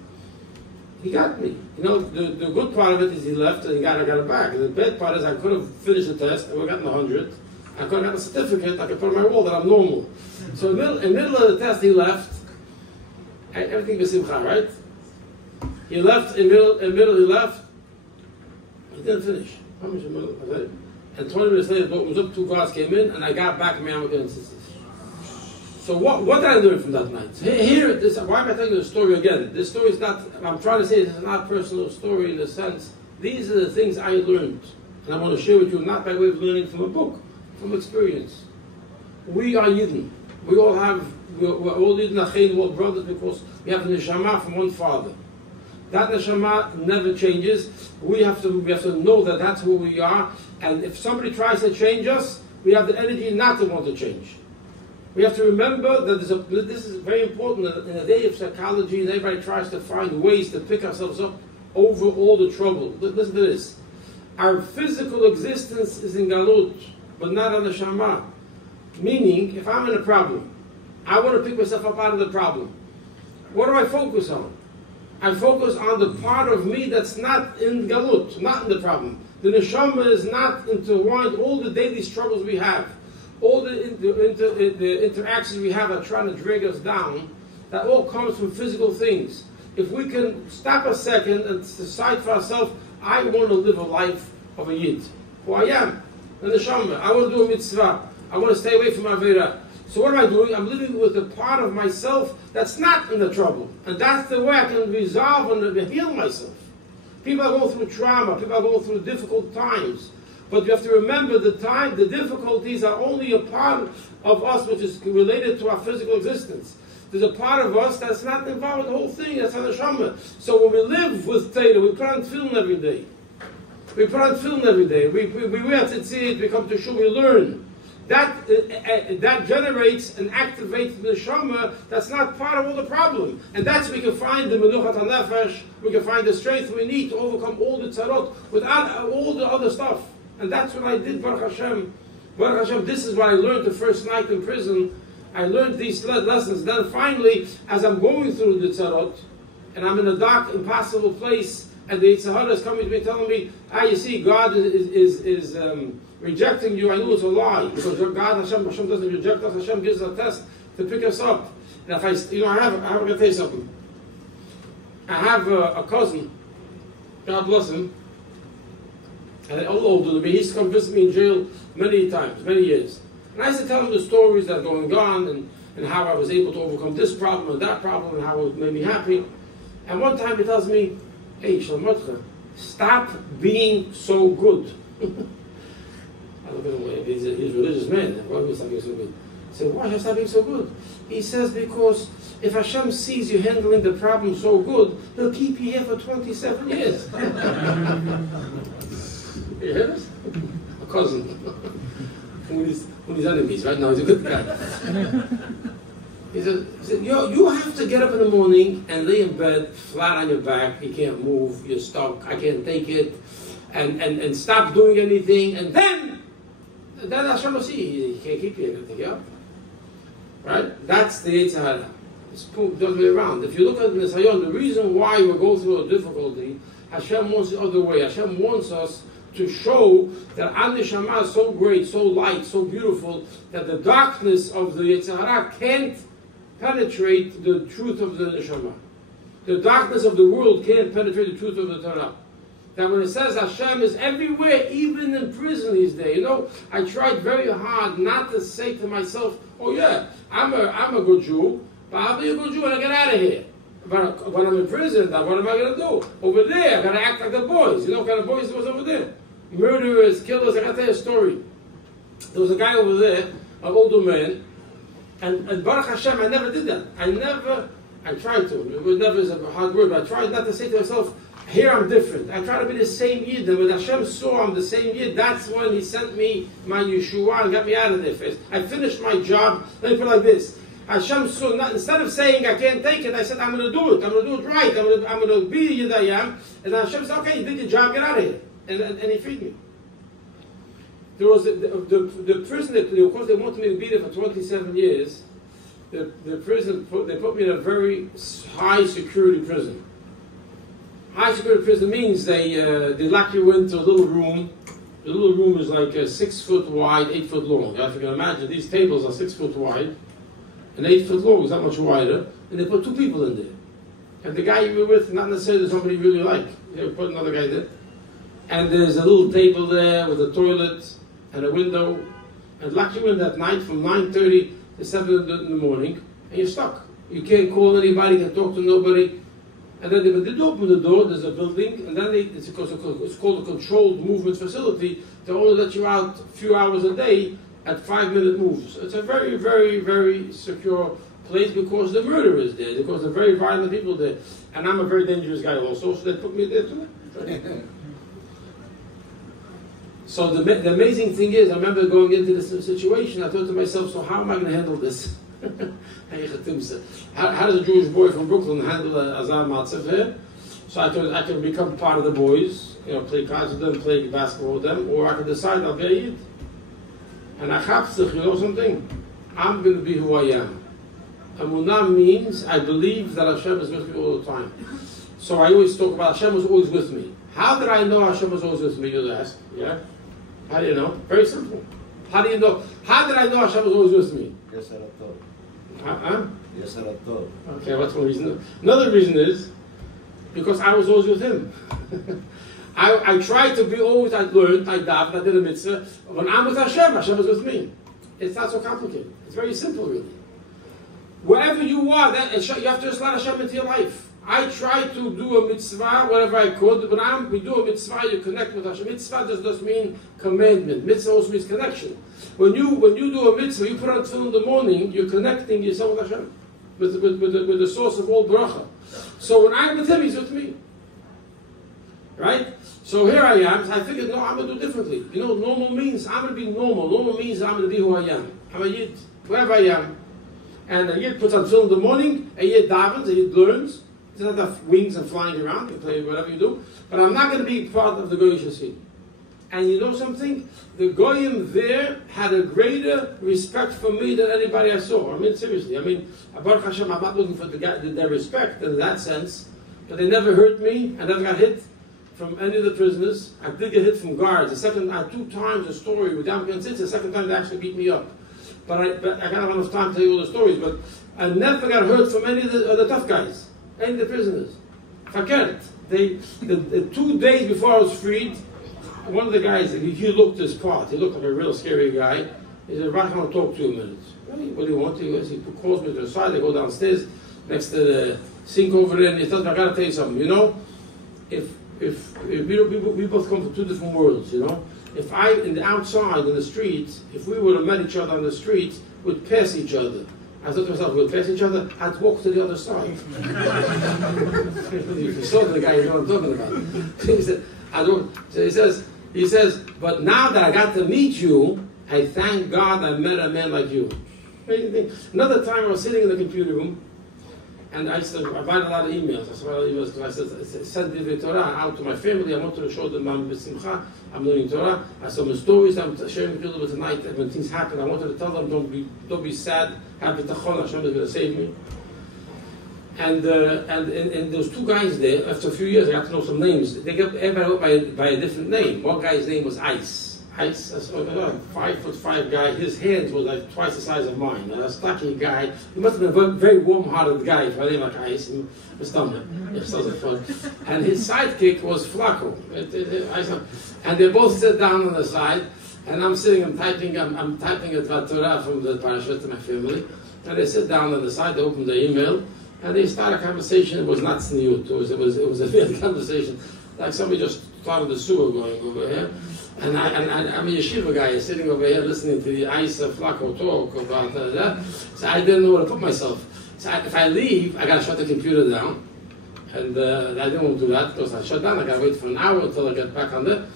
He got me. You know, the good part of it is he left and I got it back. And the bad part is I could have finished the test. I would have gotten 100. I could have gotten a certificate. I could put on my wall that I'm normal. So in the middle of the test, he left. Everything was simcha, right? He left. In the middle, he left. He didn't finish. And 20 minutes later, the door was up, 2 guards came in, and I got back my yarmulke and tzitzis. So what did I learn from that night? Why am I telling you the story again? This story is not, I'm trying to say this is not a personal story in the sense, these are the things I learned. And I want to share with you, not by way of learning from a book, from experience. We are Yidden. We're all Yidden Achein, we're all brothers because we have a neshama from one father. That neshama never changes. We have to know that that's who we are. And if somebody tries to change us, we have the energy not to want to change. We have to remember that this is very important. In a day of psychology, and everybody tries to find ways to pick ourselves up over all the trouble. Listen to this. Our physical existence is in galut, but not on the neshama. Meaning, if I'm in a problem, I want to pick myself up out of the problem. What do I focus on? I focus on the part of me that's not in galut, not in the problem. The neshama is not intertwined. All the daily struggles we have, all the interactions we have are trying to drag us down. That all comes from physical things. If we can stop a second and decide for ourselves, I want to live a life of a yid, who I am, the neshama. I want to do a mitzvah. I want to stay away from avera. So what am I doing? I'm living with a part of myself that's not in the trouble. And that's the way I can resolve and heal myself. People are going through trauma. People are going through difficult times. But you have to remember the difficulties are only a part of us which is related to our physical existence. There's a part of us that's not involved in the whole thing. That's on the neshama. So when we live with Torah, we put on tefillin every day. We put on tefillin every day. We wear tzitzit, we come to shul, we learn. That generates and activates the neshama that's not part of all the problem. And that's where we can find the menuchat hanefesh, we can find the strength we need to overcome all the tzarot without all the other stuff. And that's what I did, Baruch Hashem. Baruch Hashem, this is what I learned the first night in prison. I learned these lessons. Then finally, as I'm going through the tzarot, and I'm in a dark, impossible place, and the Yetzer Hara is coming to me telling me, you see, God is rejecting you. I knew it's a lie, because God, Hashem doesn't reject us. Hashem gives us a test to pick us up. And if I have to tell you something. I have a cousin, God bless him, and all older than me. He's come visit me in jail many times, many years. And I used to tell him the stories that are going on, and how I was able to overcome this problem and that problem, and how it made me happy. And one time he tells me, hey, Shalom Rubashkin, Stop being so good. I look at him, he's a religious man. Why would he stop being so good? I said, why should I stop being so good? He says, because if Hashem sees you handling the problem so good, He'll keep you here for 27 years. You hear this? A cousin. One of his enemies, right now, he's a good guy. He said, you have to get up in the morning and lay in bed flat on your back. You can't move. You're stuck. I can't take it. And stop doing anything. And then Hashem will see. He can't keep you everything up. Right? That's the Yetzer Hara. It's the other way around. If you look at the Nisayon, the reason why we go through a difficulty, Hashem wants the other way. Hashem wants us to show that our neshama is so great, so light, so beautiful, that the darkness of the Yetzer Hara can't penetrate the truth of the neshama. The darkness of the world can't penetrate the truth of the Torah. That when it says Hashem is everywhere, even in prison He's there. You know, I tried very hard not to say to myself, oh yeah, I'm a good Jew, but I'll be a good Jew when I get out of here. But when I'm in prison, what am I going to do? Over there, I got to act like the boys. You know what kind of boys there was over there? Murderers, killers. I got to tell you a story. There was a guy over there, an older man, and Baruch Hashem, I never did that. I tried to. It was never a hard word, but I tried not to say to myself, here I'm different. I try to be the same Yid. And when Hashem saw I'm the same Yid, that's when He sent me my Yeshua and got me out of there first. I finished my job. Let me put it like this. Hashem saw, instead of saying I can't take it, I said I'm going to do it. I'm going to do it right. I'm going to be the Yid I am. And Hashem said, okay, you did your job, get out of here. And He freed me. There was the prison, of course they wanted me to be there for 27 years. The prison, they put me in a very high security prison. High security prison means they lock you into a little room. The little room is like 6 foot wide, 8 foot long. If you can imagine, these tables are 6 foot wide, and 8 foot long is that much wider. And they put 2 people in there. And the guy you were with, not necessarily somebody you really like. They put another guy there. And there's a little table there with a toilet and a window. And lock you in that night from 9:30 to 7 in the morning, and you're stuck. You can't call anybody, can't talk to nobody. And then when they do open the door, there's a building, and then it's called a controlled movement facility. They only let you out a few hours a day at 5-minute moves. It's a very, very, very secure place because the murder is there, because the very violent people there. And I'm a very dangerous guy also, so they put me there too. So the amazing thing is, I remember going into this situation, I thought to myself, so how am I going to handle this? How does a Jewish boy from Brooklyn handle a Azar Matzav here? So I thought I can become part of the boys, play cards with them, play basketball with them, or I can decide I'll be a Yid. And I have to, you know something? I'm going to be who I am. Emunah means I believe that Hashem is with me all the time. So I always talk about Hashem was always with me. How did I know Hashem was always with me, you'll ask? Yeah? How do you know? Very simple. How do you know? How did I know Hashem was always with me? Okay, what's one reason? Another reason is because I was always with Him. I tried to be always, I learned, I davened, I did a mitzvah. When I'm with Hashem, Hashem is with me. It's not so complicated. It's very simple, really. Wherever you are, you have to just let Hashem into your life. I try to do a mitzvah wherever I could. When we do a mitzvah, you connect with Hashem. Mitzvah does mean commandment. Mitzvah also means connection. When you do a mitzvah, you put on tefillin in the morning, you're connecting yourself with Hashem, with the source of all bracha. So when I'm with Him, He's with me. Right? So here I am. I figured, no, I'm going to do differently. You know, normal means I'm going to be normal. Normal means I'm going to be who I am. I'm a Yid, whoever I am. And a Yid puts on tefillin in the morning, a Yid davens, a Yid learns. He doesn't have wings and flying around, you play whatever you do. But I'm not going to be part of the Goyish Hasid. And you know something? The Goyim there had a greater respect for me than anybody I saw. I mean, seriously. I mean, Baruch Hashem, I'm not looking for their respect in that sense. But they never hurt me. I never got hit from any of the prisoners. I did get hit from guards. I had 2 times a story with Yam Kippur. The second time they actually beat me up. But I don't have enough time to tell you all the stories. But I never got hurt from any of the tough guys. Any of the prisoners. Forget it. The 2 days before I was freed, one of the guys, he looked his part. He looked like a real scary guy. He said, Rabbi, I want to talk to you a minute. What do you want? He calls me to the side. They go downstairs next to the sink over there, and he tells me, I got to tell you something. You know, if we both come from two different worlds, you know. If I, in the outside, in the streets, if we would have met each other on the streets, we'd pass each other. I thought to myself, we'd pass each other, I'd walk to the other side. If you saw the guy, you know what I'm talking about. So he said, so he says, but now that I got to meet you, I thank God I met a man like you. Another time I was sitting in the computer room, and I said, I write a lot of emails. I said, send the Torah out to my family. I wanted to show them I'm b'simcha, I'm learning Torah. I saw my stories I'm sharing with you tonight. And when things happen, I wanted to tell them, don't be sad. Have bitachon, Hashem is going to save me. And those two guys there, after a few years, I got to know some names. They got everybody by a different name. One guy's name was Ice. Ice, a 5'5" guy. His hands were like twice the size of mine. A stocky guy. He must have been a very warm-hearted guy. If I name like Ice, and and his sidekick was Flacco. And they both sit down on the side, and I'm sitting. I'm typing a Torah from the parasha to my family, and they sit down on the side. They open the email, and they start a conversation. It was not sniut. It was a real conversation, like somebody just started the sewer going over here. And I'm a yeshiva guy sitting over here listening to the Ice Flacco talk about that. So I didn't know where to put myself. So if I leave, I got to shut the computer down. And I didn't want to do that because I shut down. I got to wait for an hour until I get back on there.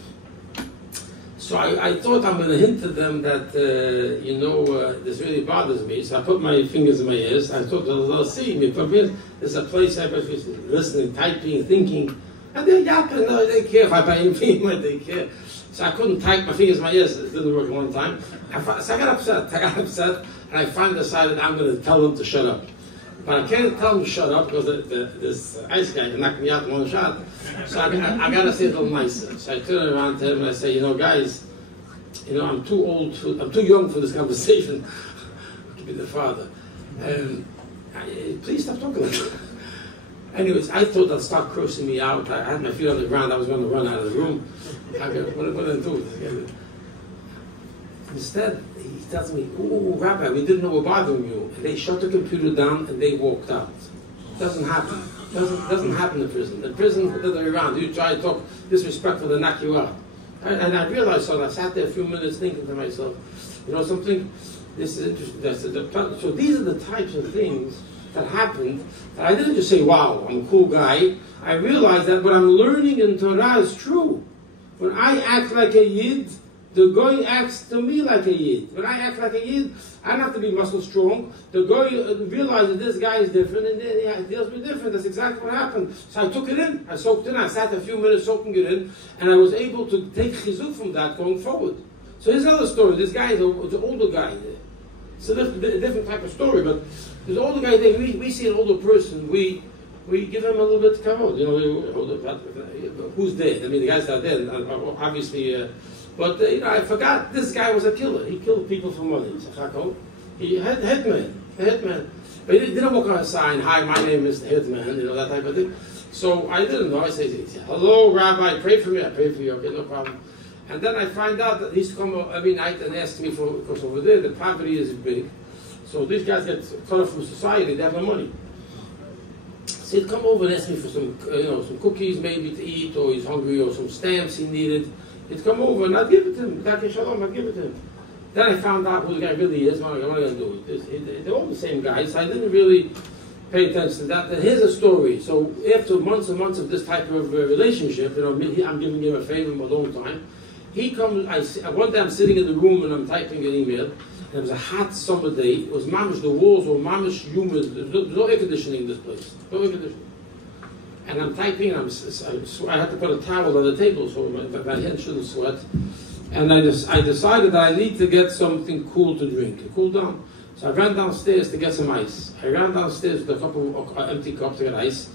So I thought I'm going to hint to them that, this really bothers me. So I put my fingers in my ears. I thought they'll see me. There's a place everybody's listening, typing, thinking. And they're yapping. No, they care if I buy anything. They care. So I couldn't type my fingers in my ears. It didn't work one time. So I got upset. And I finally decided I'm going to tell them to shut up. But I can't tell them to shut up because this Ice guy can knock me out in one shot. So I got to say it a little nicer. So I turn around to him and I say, guys, I'm too young for this conversation. To be the father. Please stop talking like that. Anyways, I thought they'd start cursing me out. I had my feet on the ground. I was going to run out of the room. What did I do? Instead, he tells me, "Oh, Rabbi, we didn't know we're bothering you." And they shut the computer down and they walked out. It doesn't happen. Doesn't happen in prison. In prison, the other way around. You try to talk disrespectful, they knock you out. And I realized so. I sat there a few minutes thinking to myself, something. This is interesting. So these are the types of things that happened. That I didn't just say, "Wow, I'm a cool guy." I realized that what I'm learning in Torah is true. When I act like a Yid, the Goy acts to me like a Yid. When I act like a Yid, I don't have to be muscle strong. The Goy realizes that this guy is different, and he deals with different. That's exactly what happened. So I took it in. I soaked it in. I sat a few minutes soaking it in, and I was able to take chizuk from that going forward. So here's another story. This guy is an older guy. It's a different type of story, but there's an older guy there. We see an older person. We give him a little bit of kavod. Who's dead? I mean, the guy's not dead, obviously. But I forgot this guy was a killer. He killed people for money. He had hitman. But he didn't walk on a sign, "Hi, my name is the hitman," that type of thing. So I didn't know. I said, "Hello, Rabbi, pray for me." I pray for you. Okay, no problem. And then I find out that he's come every night and ask me because over there the poverty is big. So these guys get cut off from society. They have no money. So he'd come over and ask me for some cookies maybe to eat, or he's hungry, or some stamps he needed. He'd come over and I'd give it to him. I'd give it to him. Then I found out who the guy really is. What am I going to do? They're all the same guys. So I didn't really pay attention to that. And here's a story. So after months and months of this type of relationship, I'm giving him a favor for a long time. He comes. One day I'm sitting in the room and I'm typing an email. And it was a hot summer day. It was mamish. The walls were mamish humid. There's no air conditioning in this place. No air conditioning. And I'm typing. I had to put a towel on the table so my hand shouldn't sweat. And I decided that I need to get something cool to drink, to cool down. So I ran downstairs to get some ice. I ran downstairs with a couple of empty cups to get ice.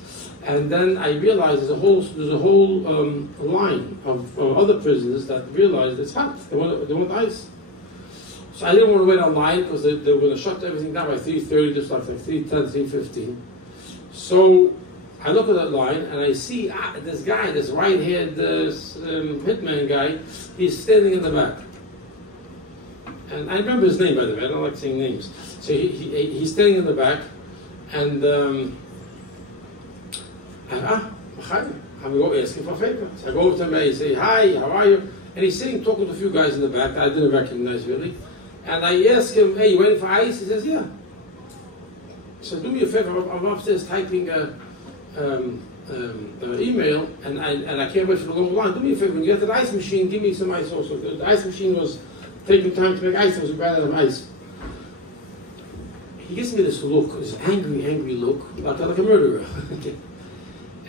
And then I realized there's a whole line of other prisoners that realized it's hot. They want ice. So I didn't want to wait online because they were going to shut everything down by 3:30, just like 3:10, 3:15. So I look at that line and I see this guy, this white-haired hitman guy, he's standing in the back. And I remember his name, by the way. I don't like saying names. So he's standing in the back, and how I'm going to go ask him for a favor. So I go over to him and I say, hi, how are you? And he's sitting talking to a few guys in the back that I didn't recognize really. And I ask him, hey, you waiting for ice? He says, yeah. So do me a favor, I'm upstairs typing email, and I can't wait for the long line. Do me a favor, when you get to the ice machine, give me some ice also. The ice machine was taking time to make ice, it was bad of ice. He gives me this look, this angry look, like a murderer.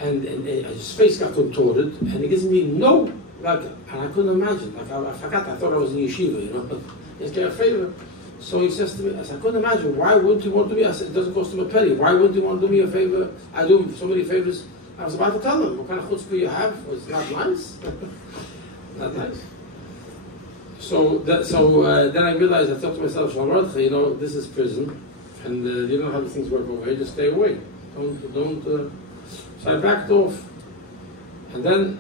and his face got contorted, and he gives me no, like, and I couldn't imagine, like I forgot, I thought I was in yeshiva, you know. He's got a favor. So he says to me, I said, I couldn't imagine, why wouldn't you want to do me? I said, it doesn't cost him a penny. Why wouldn't you want to do me a favor? I do him so many favors. I was about to tell him, what kind of chutzpah you have? Was it not nice? Not nice. So then I realized, I thought to myself, Sholom Rubashkin, you know, this is prison, and you know how these things work over here, just stay away. Don't. So I backed off. And then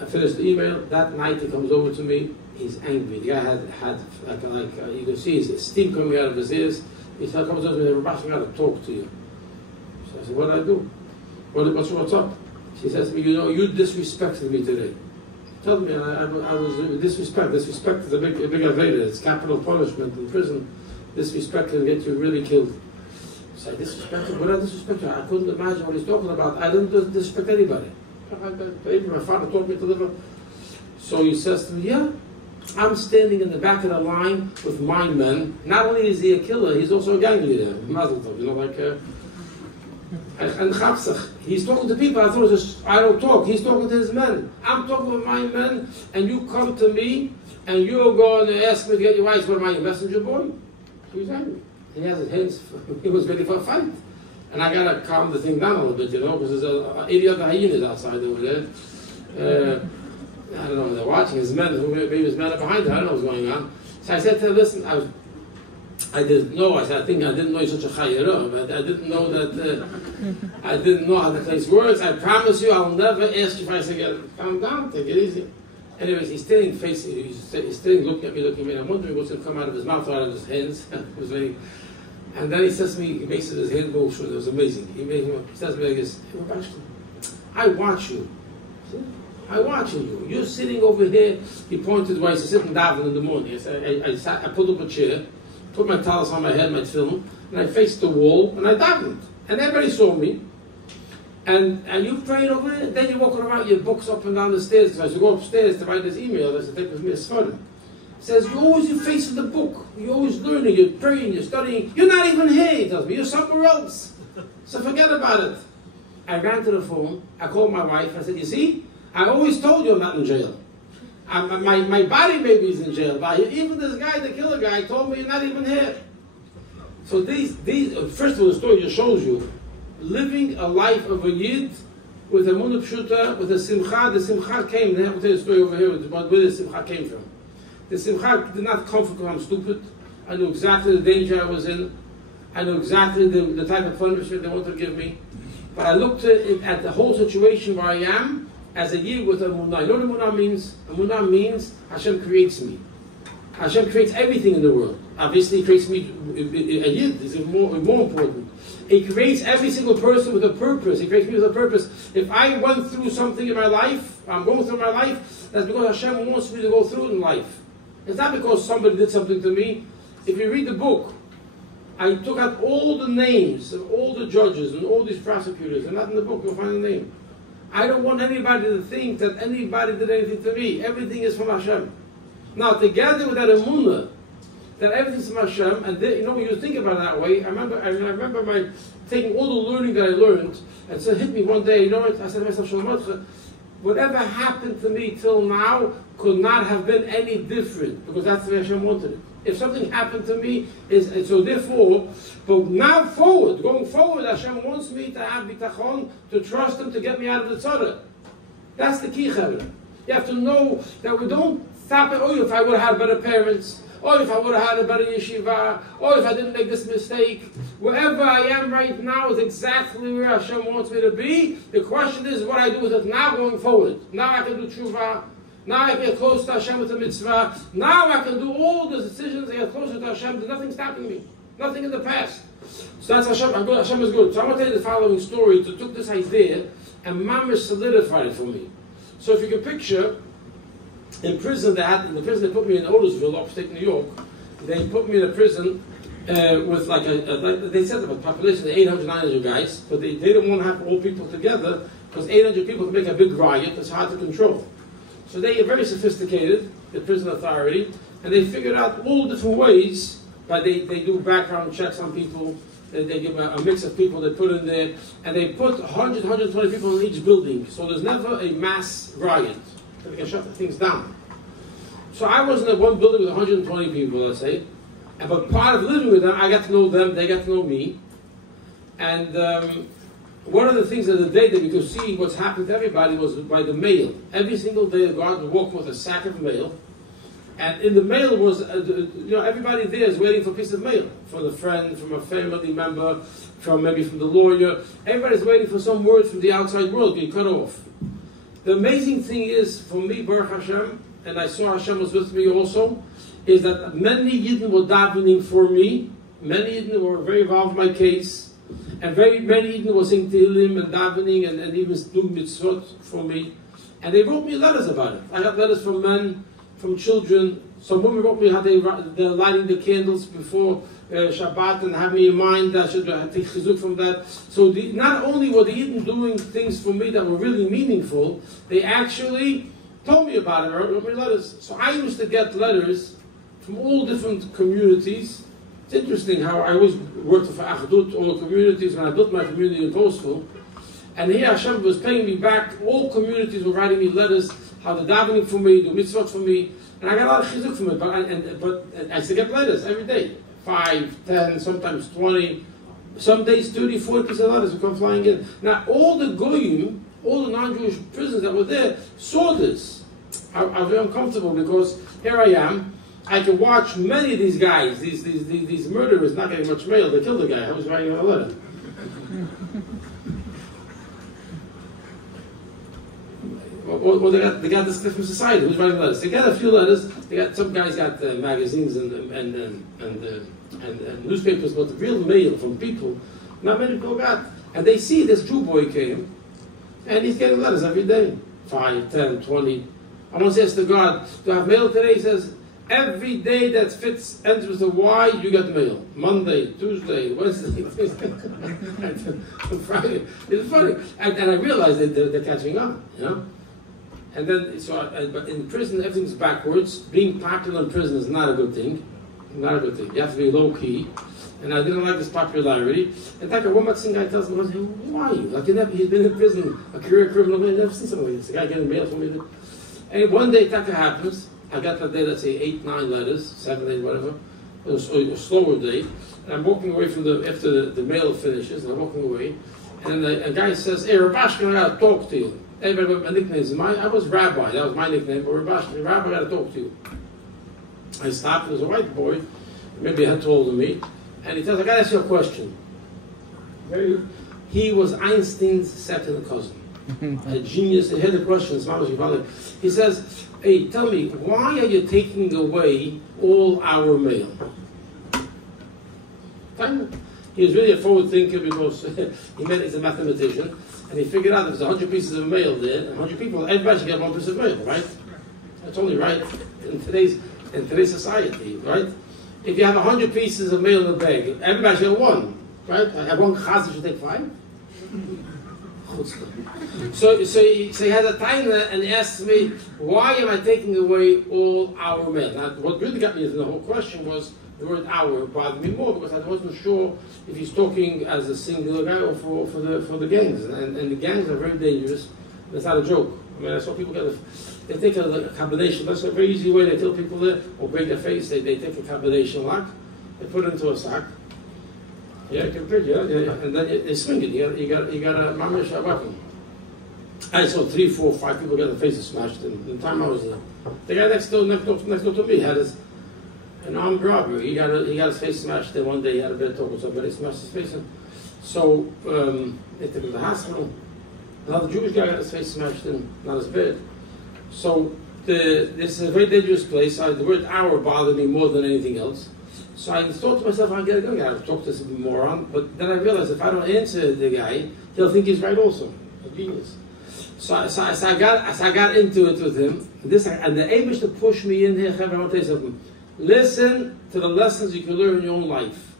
I finished the email. That night he comes over to me. He's angry. The guy had you can see his steam coming out of his ears. He comes over to me, Rubashkin, I got to talk to you. So I said, what did I do? What's up? She says to me, you know, you disrespected me today. Told me, I was disrespect. Disrespect is a big aveda. It's capital punishment in prison. Disrespect can get you really killed. So I disrespected. What I disrespected? I couldn't imagine what he's talking about. I didn't disrespect anybody. My father taught me to live. So he says to me, yeah, I'm standing in the back of the line with my men. Not only is he a killer, he's also a gang leader. Mazel tov, you know, like. And Chapsach, he's talking to people. I thought it was just, I don't talk. He's talking to his men. I'm talking with my men, and you come to me, and you're going to ask me to get your rights. What am I, your messenger boy? So he's angry. And he has his hands, he was ready for a fight. And I got to calm the thing down a little bit, you know, because there's 80 other hyenas outside over there. I don't know, they're watching his men, maybe his men are behind him, I don't know what's going on. So I said to him, listen, I didn't know. I said, I didn't know you're such a chayera, but I didn't know that. I didn't know how the place works. I promise you, I'll never ask you if I say, calm down, take it easy. Anyways, he's standing facing, he's standing looking at me, and I'm wondering what's going to come out of his mouth or out of his hands. And then he says to me, he makes his hand motion. It was amazing. He says to me like this, hey, Rubashkin, I watch you. I'm watching you. You're sitting over here. He pointed where I was sitting down in the morning. I pulled up a chair, put my talis on my head, my film, and I faced the wall, and I davened. And everybody saw me. And you prayed over it, and then you're walking around your books up and down the stairs. So I should go upstairs to write this email. I said, take with me a sphara. It says, you're always facing the book. You're always learning, you're praying, you're studying. You're not even here, he tells me. You're somewhere else. So forget about it. I ran to the phone. I called my wife. I said, you see, I always told you I'm not in jail. My body maybe is in jail, but even this guy, the killer guy, told me you're not even here. So these first of all, the story just shows you living a life of a yid with a emunah pshuta, with a simcha. The simcha came. They have to tell you a story over here about where the simcha came from. The simcha did not come because I'm stupid. I knew exactly the danger I was in. I knew exactly the type of punishment they wanted to give me. But I looked at the whole situation where I am as a yid with a emunah. You know what emunah means? Emunah means Hashem creates me. Hashem creates everything in the world. Obviously, He creates me a yid. This is more important. He creates every single person with a purpose. He creates me with a purpose. If I went through something in my life, I'm going through my life, that's because Hashem wants me to go through it in life. It's not because somebody did something to me. If you read the book, I took out all the names of all the judges and all these prosecutors, and not in the book, you'll find the name. I don't want anybody to think that anybody did anything to me. Everything is from Hashem. Now, together with that emunah, that everything's from Hashem, and you know, when you think about it that way, I remember taking all the learning that I learned, and so it hit me one day, you know what, I said to myself, Sholom Rubashkin, whatever happened to me till now could not have been any different, because that's the way Hashem wanted it. If something happened to me, so therefore, but now going forward, Hashem wants me to have bitachon, to trust Him to get me out of the tzara. That's the key, chavra. You have to know that we don't stop at, oh, if I would have had better parents, or if I would have had a better yeshiva, or if I didn't make this mistake. Wherever I am right now is exactly where Hashem wants me to be. The question is what I do with it now going forward. Now I can do tshuva. Now I get close to Hashem with the mitzvah. Now I can do all the decisions and get closer to Hashem. There's nothing stopping me. Nothing in the past. So that's Hashem. I'm good. Hashem is good. So I want to tell you the following story. So I took this idea and Mamish solidified it for me. So if you can picture, in prison they put me in Otisville, upstate New York. They put me in a prison with like they said a population of 800, 900 guys, but they didn't want to have all people together because 800 people can make a big riot. It's hard to control. So they are very sophisticated, the prison authority, and they figured out all different ways. But they do background checks on people. They give a mix of people they put in there, and they put 100, 120 people in each building. So there's never a mass riot. So they can shut things down. So I was in one building with 120 people, let's say. But part of living with them, I got to know them, they got to know me. And one of the things of the day that we could see what's happened to everybody was by the mail. Every single day the guard would walk with a sack of mail. And in the mail was, everybody there is waiting for a piece of mail. From a friend, from a family member, maybe from the lawyer. Everybody's waiting for some word from the outside world being cut off. The amazing thing is, for me, Baruch Hashem, and I saw Hashem was with me also, is that many Yidden were davening for me. Many Yidden were very involved in my case. And many Yidden were saying Tehillim and davening and even doing mitzvot for me. And they wrote me letters about it. I got letters from men, from children. Some women wrote me how they're lighting the candles before Shabbat and have me in mind that I should take chizuk from that. So not only were the Yidden doing things for me that were really meaningful, they actually told me about it, wrote me letters. So I used to get letters from all different communities. It's interesting how I always worked for Achdut, all the communities, when I built my community in Postville. And here Hashem was paying me back. All communities were writing me letters, how they're davening for me, do mitzvot for me. And I got a lot of chizuk from it, but I used to get letters every day. 5, 10, sometimes 20. Some days 30, 40 pieces of letters would come flying in. Now all the goyim, all the non-Jewish prisoners that were there saw this. I was very uncomfortable because here I am. I can watch many of these guys, these murderers, not getting much mail. They killed the guy. I was writing a letter. Well, they got this different society. Who's writing letters? They got a few letters. Some guys got magazines and newspapers, but the real mail from people, not many people got. And they see this Jew boy came, and he's getting letters every day, 5, 10, 20. I want to say to God, do I have mail today? He says, every day that enters the Y, you get mail. Monday, Tuesday, Wednesday, Friday. It's funny. And I realized that they're catching on, And then, but in prison, everything's backwards. Being popular in prison is not a good thing. Not a good thing. You have to be low-key. And I didn't like this popularity. In fact, one Mexican guy tells me, who are you? He's been in prison, a career criminal. I've never seen something like this. The guy getting mail from me. And one day, that happens. I got that day, let's say 8, 9 letters, 7, 8, whatever. It was a slower day. And I'm walking away from after the mail finishes, and I'm walking away. And a guy says, hey, Rubashkin, I got to talk to you. Everybody, my nickname is I was Rabbi, that was my nickname, but Rubashkin, Rabbi, I got to talk to you. I stopped, there was a white boy, maybe a head taller than me, and he says, I got to ask you a question. He was Einstein's second cousin. A genius. He had a question. He says, hey, tell me, why are you taking away all our mail? He was really a forward thinker because he's a mathematician, and he figured out that there's 100 pieces of mail there, and 100 people, everybody should get 1 piece of mail, right? That's only right in today's society, right? If you have 100 pieces of mail in a bag, everybody should get 1, right? I have 1 chazan should take 5. So he had a time and he asked me, why am I taking away all our mail? Now, what really got me into the whole question was the word "our" bothered me more because I wasn't sure if he's talking as a singular guy or for the gangs. And the gangs are very dangerous. That's not a joke. I mean, I saw people they take a combination. That's a very easy way. They kill people there or break their face. They take a combination lock, they put it into a sack. Yeah, compared, yeah, and then they swing it. You got a mamish weapon. I saw 3, 4, 5 people got their faces smashed in the time I was there. The guy next door to me had an armed robber. He got his face smashed there one day. He had a bad talk with somebody, smashed his face in. So they took him to the hospital. Another Jewish guy got his face smashed in, not as bad. So this is a very dangerous place. The word "our" bothered me more than anything else. So I thought to myself, I gotta talk to this moron. But then I realized if I don't answer the guy, he'll think he's right also. genius. So I got into it with him. And the Abish to push me in here. I want to tell you something. Listen to the lessons you can learn in your own life.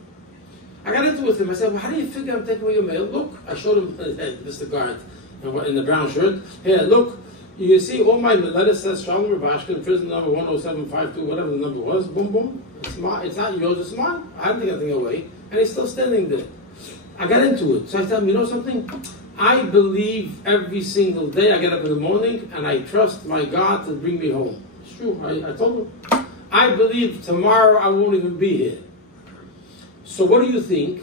I got into it with him. I said, well, how do you figure I'm taking away your mail? Look, I showed him Mr. Guard in the brown shirt. Here, look, you see all my letters says Sholom Rubashkin, prison number 10752, whatever the number was. Boom, boom. It's not yours, it's mine. I didn't take anything away. And he's still standing there. I got into it. So I tell him, you know something? I believe every single day I get up in the morning and I trust my God to bring me home. It's true. I told him. I believe tomorrow I won't even be here. So what do you think?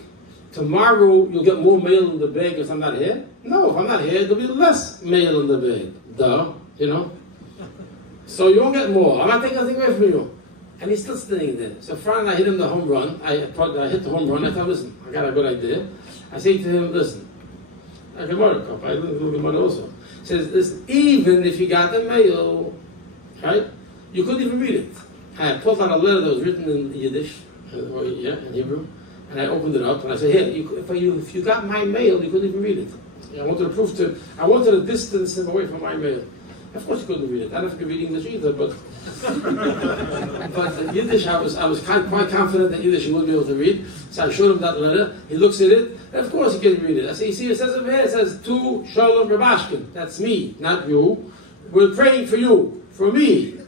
Tomorrow you'll get more mail in the bag if I'm not here? No, if I'm not here, there'll be less mail in the bag. Duh, you know? So you won't get more. I'm not taking anything away from you. And he's still standing there. So Friday I hit him the home run. I hit the home run. I thought, listen, I got a good idea. I say to him, listen, I can borrow a cup. I didn't do money also. He says, listen, even if you got the mail, right, you couldn't even read it. I pulled out a letter that was written in Yiddish, in Hebrew, and I opened it up, and I said, here, if you got my mail, you couldn't even read it. I wanted to distance him away from my mail. Of course you couldn't read it. I don't have to read English either, but but Yiddish, I was quite confident that Yiddish he wouldn't be able to read. So I showed him that letter. He looks at it, and of course he can read it. I say, you see, it says over here, it says, to Sholom Rubashkin. That's me, not you. We're praying for you, for me.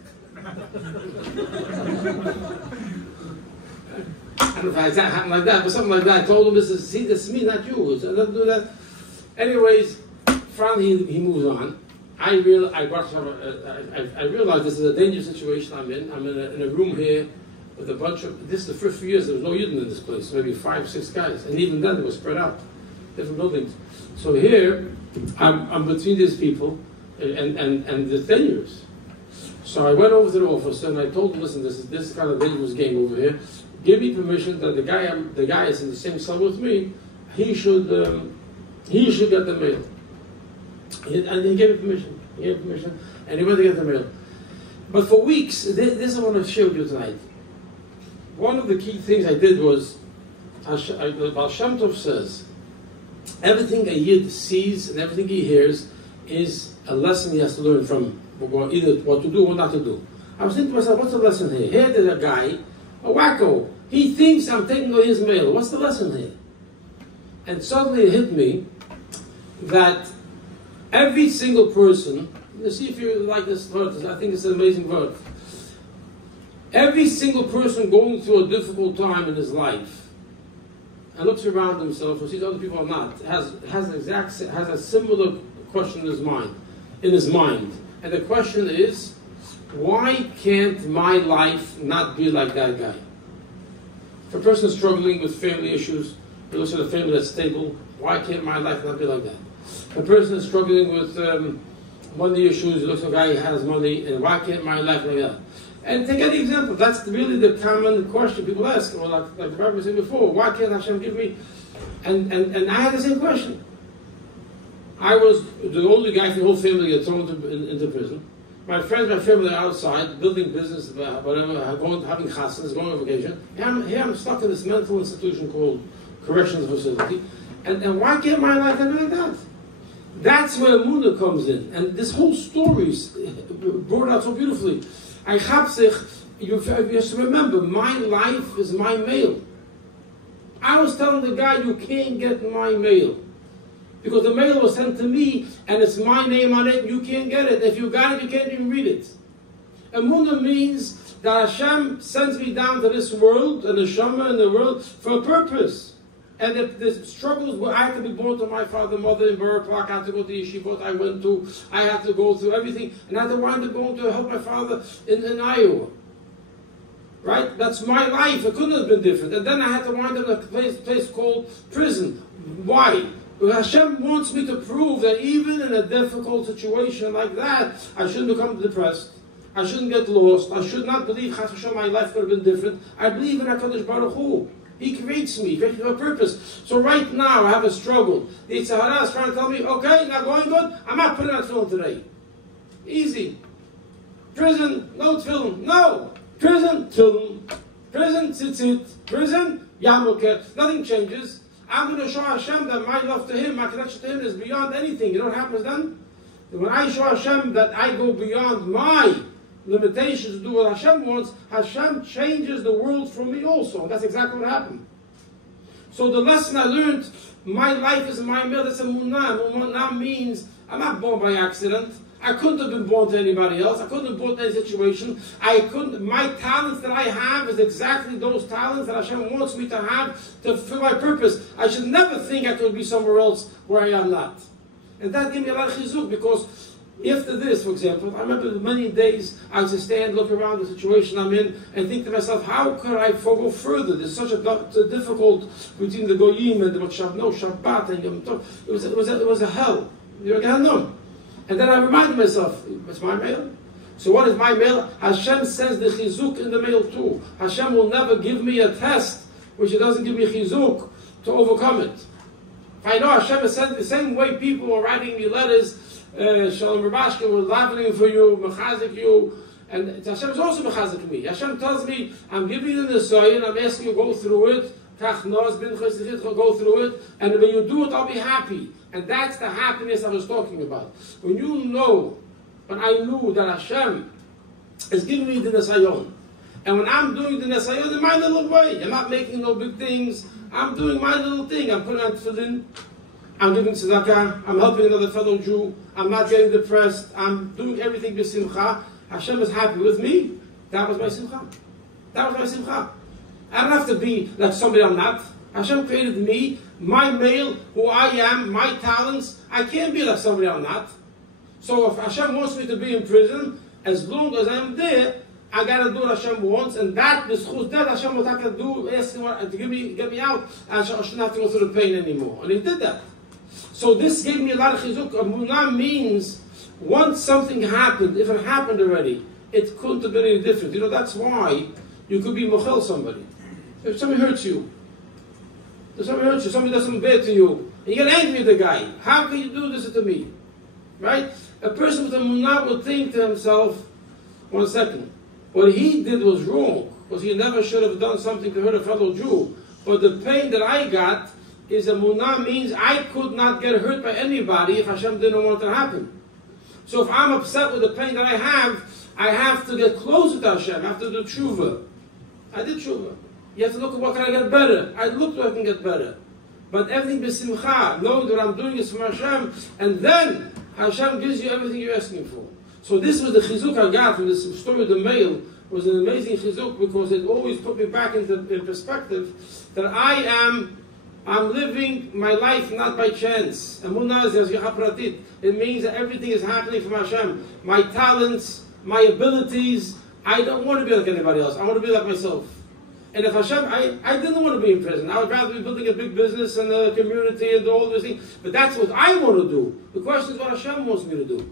I don't know if it happened like that, but something like that. I told him, this is me, not you. I don't do that. Anyways, finally he moves on. I realized this is a dangerous situation I'm in. I'm in a room here with a bunch of, this is the first few years, there was no Yidden in this place, maybe 5, 6 guys. And even then, they were spread out, different buildings. So here, I'm between these people and the tenures. So I went over to the officer and I told him, listen, this is kind of a dangerous game over here. Give me permission that the guy is in the same cell with me, he should get the mail. And he gave me permission. And he went to get the mail. But for weeks, this I want to share with you tonight. One of the key things I did was, Baal Shem Tov says, everything a Yid sees and everything he hears is a lesson he has to learn from, either what to do or not to do. I was thinking to myself, what's the lesson here? Here there's a guy, a wacko. He thinks I'm taking away his mail. What's the lesson here? And suddenly it hit me that every single person, you see if you like this verse, I think it's an amazing verse. Every single person going through a difficult time in his life and looks around himself and sees other people are not, has a similar question in his mind. And the question is, why can't my life not be like that guy? If a person is struggling with family issues, he looks at a family that's stable, why can't my life not be like that? If a person is struggling with money issues, he looks at a guy who has money, and why can't my life be like that? And take any example, that's really the common question people ask, or like the Rabbi was saying before, why can't Hashem give me? And I had the same question. I was the only guy from the whole family that got thrown into prison. My friends, my family are outside, building business, whatever, having chasnas, going on vacation. Here I'm stuck in this mental institution called corrections facility. And why can't my life be like that? That's where Emunah comes in. And this whole story is brought out so beautifully. You have to remember, my life is my mail. I was telling the guy, you can't get my mail. Because the mail was sent to me, and it's my name on it, you can't get it. If you got it, you can't even read it. Emunah means that Hashem sends me down to this world, and the Shema in the world, for a purpose. And the struggles where I had to be born to my father and mother in Borough Park, I had to go to Yeshivat I went to, I had to go through everything, and I had to wind up going to help my father in Iowa. Right? That's my life. It couldn't have been different. And then I had to wind up in a place called prison. Why? Because Hashem wants me to prove that even in a difficult situation like that, I shouldn't become depressed. I shouldn't get lost. I should not believe Chas Hashem, my life could have been different. I believe in HaKadosh Baruch Hu. He creates me. He creates me for a purpose. So right now I have a struggle. The Yetzer Hara is trying to tell me, okay, not going good, I'm not putting out film today. Easy. Prison, no tefillin. No. Prison, tefillin. Prison, tzitzit. Prison, yarmulke. Nothing changes. I'm going to show Hashem that my love to Him, my connection to Him is beyond anything. You know what happens then? When I show Hashem that I go beyond my limitations to do what Hashem wants, Hashem changes the world for me also. And that's exactly what happened. So the lesson I learned, my life is my meal. That's a munah. Munah means I'm not born by accident. I couldn't have been born to anybody else. I couldn't have been born to any situation. My talents that I have is exactly those talents that Hashem wants me to have to fulfill my purpose. I should never think I could be somewhere else where I am not. And that gave me a lot of chizuk, because after this, for example, I remember many days I used to stand, look around the situation I'm in, and think to myself, how could I go further? There's such a difficult between the goyim and the Shabbat and Yom Tov. It was a hell. You know, and then I reminded myself, it's my mail. So what is my mail? Hashem sends the chizuk in the mail too. Hashem will never give me a test which He doesn't give me chizuk to overcome it. If I know Hashem is sent the same way people are writing me letters, Sholom Rubashkin was davening for you, mechazik you, and Hashem is also mechazik me. Hashem tells me, I'm giving you the soil, I'm asking you to go through it, go through it, and when you do it, I'll be happy. And that's the happiness I was talking about. When you know, when I knew that Hashem is giving me the nesayon, and when I'm doing the nesayon in my little way, I'm not making no big things, I'm doing my little thing, I'm putting on tefillin, I'm giving tzedakah, I'm helping another fellow Jew, I'm not getting depressed, I'm doing everything with simcha, Hashem is happy with me, that was my simcha. That was my simcha. I don't have to be like somebody I'm not. Hashem created me, my male, who I am, my talents. I can't be like somebody I'm not. So if Hashem wants me to be in prison, as long as I'm there, I got to do what Hashem wants, and that Hashem what I can do, asking to get me out, I shouldn't have to go through the pain anymore. And He did that. So this gave me a lot of chizuk. Munah means once something happened, if it happened already, it couldn't have been any different. You know, that's why you could be mochel somebody. If somebody hurts you, somebody does something bad to you, and you get angry at the guy, how can you do this to me? Right? A person with a munah will think to himself, 1 second, what he did was wrong, because he never should have done something to hurt a fellow Jew. But the pain that I got is a munah means I could not get hurt by anybody if Hashem didn't want it to happen. So if I'm upset with the pain that I have to get closer to Hashem, I have to do tshuva. I did tshuva. You have to look at what can I get better. I looked what I can get better. But everything b'simcha, knowing that I'm doing it for Hashem, and then Hashem gives you everything you're asking for. So this was the chizuk I got from this story of the mail. It was an amazing chizuk, because it always put me back in perspective that I'm living my life not by chance. It means that everything is happening from Hashem. My talents, my abilities, I don't want to be like anybody else. I want to be like myself. And if Hashem, I didn't want to be in prison. I would rather be building a big business and a community and all those things. But that's what I want to do. The question is what Hashem wants me to do.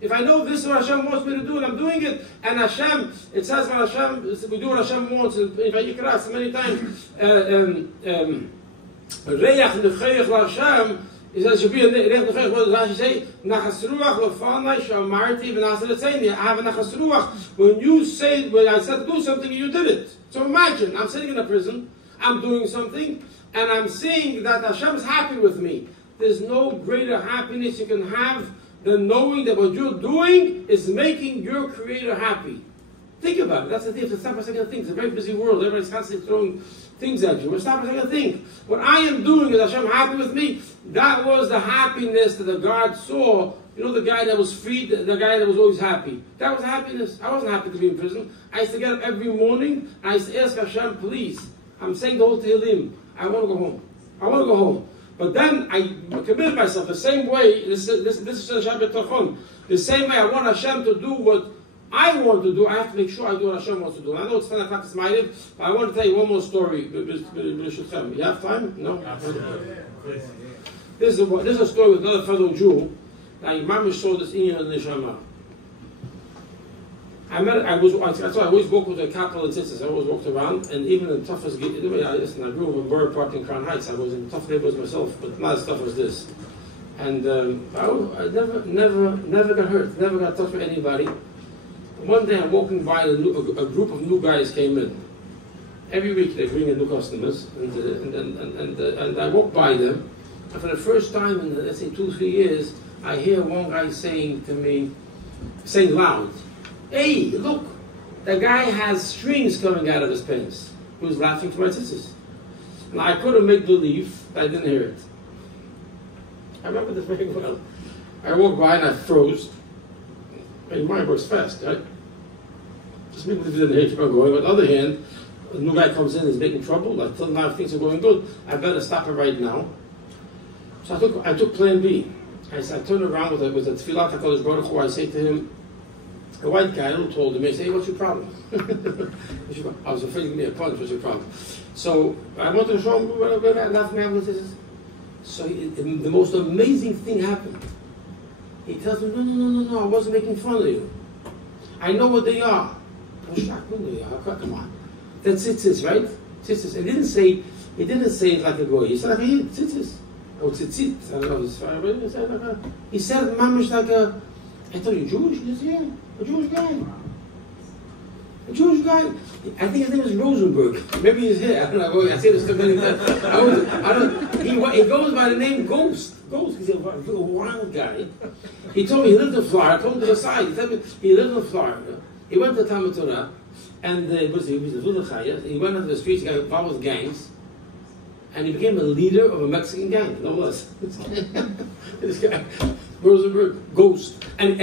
If I know this is what Hashem wants me to do, and I'm doing it, and Hashem, it says when Hashem, we do what Hashem wants, and if I Yikra so many times, Reach nechayach l'Hashem, it says, should be a Reich nechayach, what does Rashi say? Nachas ruach l'fanai shamarti v'nasa l'tzeni. I have a nachas ruach. When you say, when I said to do something, you did it. So imagine, I'm sitting in a prison, I'm doing something, and I'm seeing that Hashem is happy with me. There's no greater happiness you can have than knowing that what you're doing is making your Creator happy. Think about it. That's the thing. Stop for a second and think. It's a very busy world. Everybody's constantly throwing things at you. But stop for a second and think. What I am doing is Hashem happy with me. That was the happiness that the God saw. You know the guy that was freed, the guy that was always happy. That was happiness. I wasn't happy to be in prison. I used to get up every morning and I used to ask Hashem, please, I'm saying the whole Tehillim, I want to go home. I want to go home. But then I committed myself the same way. This is Shabbat Tachon. The same way I want Hashem to do what I want to do. I have to make sure I do what Hashem wants to do. And I know it's 10 o'clock, it's Ma'ariv, but I want to tell you one more story. You have time? No? This is a story with another fellow Jew. Now, Imam saw this in Neshama. I always walk with a couple and sisters. I always walked around, and even the toughest. Listen, I grew up in Borough Park in Crown Heights. I was in tough neighborhoods myself, but not as tough as this. And I never got hurt, never got touched by anybody. One day I'm walking by, a group of new guys came in. Every week they bring in new customers, and I walk by them, and for the first time in, let's say, 2-3 years, I hear one guy saying to me, saying loud, "Hey, look, the guy has strings coming out of his pants." He was laughing to my sisters. And I couldn't make believe that I didn't hear it. I remember this very well. I walked by and I froze. And your mind works fast, right? Just make believe you didn't hear it, keep on going. On the other hand, a new guy comes in, he's making trouble. Like, till now things are going good. I better stop it right now. So I took plan B. I turned around with a tefillah HaKadosh Baruch Hu. I say to him, a white guy, a little taller than me, I say, "Hey, what's your problem?" I was afraid to give me a punch. What's your problem? So I went to show him, laughing at this. So the most amazing thing happened. He tells me, no, I wasn't making fun of you. I know what they are. I was shocked. Come on. That's tzitzis, right? Tzitzis. It didn't say it like a goy. He said, "Hey, tzitzis." Or tzitzit. I don't know. He said, "Mamish like a." I thought, "You Jewish?" He said, "Yeah, a Jewish guy. A Jewish guy." I think his name is Rosenberg. Maybe he's here. I don't know. I say this too many times. He goes by the name Ghost. He's a wild guy. He told me he lived in Florida. I told him to the side. He told me he lived in Florida. He went to Talmud Torah, and he was a little chayah. He went into the streets, he got involved with gangs, and he became a leader of a Mexican gang. No less. This guy, Rosenberg, Ghost, and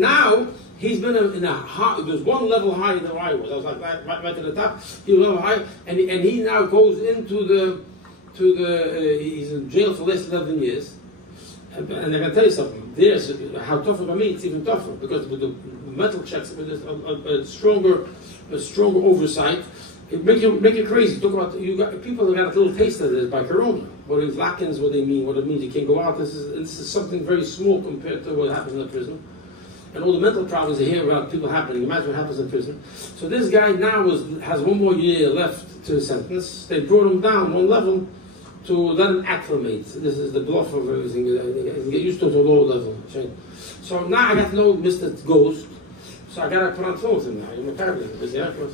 now he's been in a high. There's one level higher than I was. I was like right to the top. He was a level higher, and he now goes into the. He's in jail for the last 11 years. And I can tell you something, there's how tough for me, it's even tougher, because with the metal checks, with a stronger oversight, it make you crazy. Talk about, people that got a little taste of this by Corona. What these lock-ins, what it means you can't go out. This is something very small compared to what happens in the prison. And all the mental problems they hear about people happening. Imagine what happens in prison. So this guy now has 1 more year left to his sentence. They brought him down 1 level to let him acclimate. This is the bluff of everything. Get used to it to a low level. So now I got to know Mr. Ghost. So I got to put on film with him now. I'm a paralegal.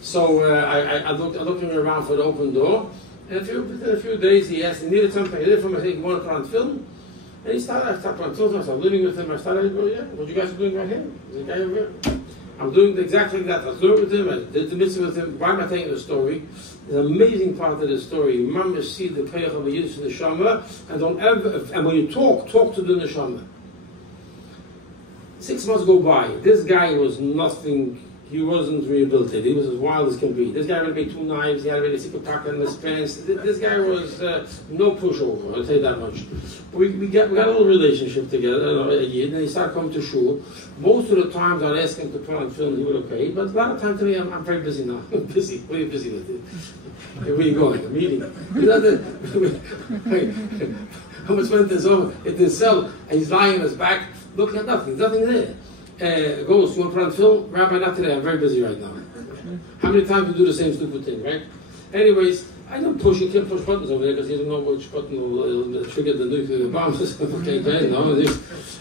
So I looked him around for the open door. And within a few days he asked, he needed something. I did for him. I said, "You want to put on film?" And I started putting on film. I started living with him. I started, "Yeah, what you guys are doing right here? There's a guy over here." I'm doing exactly that. I was living with him. I did the mitzvah with him. Why am I telling the story? There's an amazing part of the story. You remember, see the payach of a Yiddish neshama, and when you talk to the neshama. 6 months go by. This guy was nothing. He wasn't rehabilitated. He was as wild as can be. This guy already made 2 knives. He had already secret pocket in his pants. This guy was no pushover. I'll tell you that much. We got a little relationship together. And he started coming to shul. Most of the times I'd ask him to put on film. He would okay. But a lot of times to me, I'm very busy now. I'm busy. What are you busy with? Where are you going? A meeting. How much went this over? It didn't sell. And he's lying on his back, looking at nothing. There's nothing there. Goes, "You want to put on film?" "Rabbi, not today. I'm very busy right now." How many times you do the same stupid thing, right? Anyways, I don't push. You can't push buttons over there because you don't know which button will trigger the nuclear bombs. Okay, no.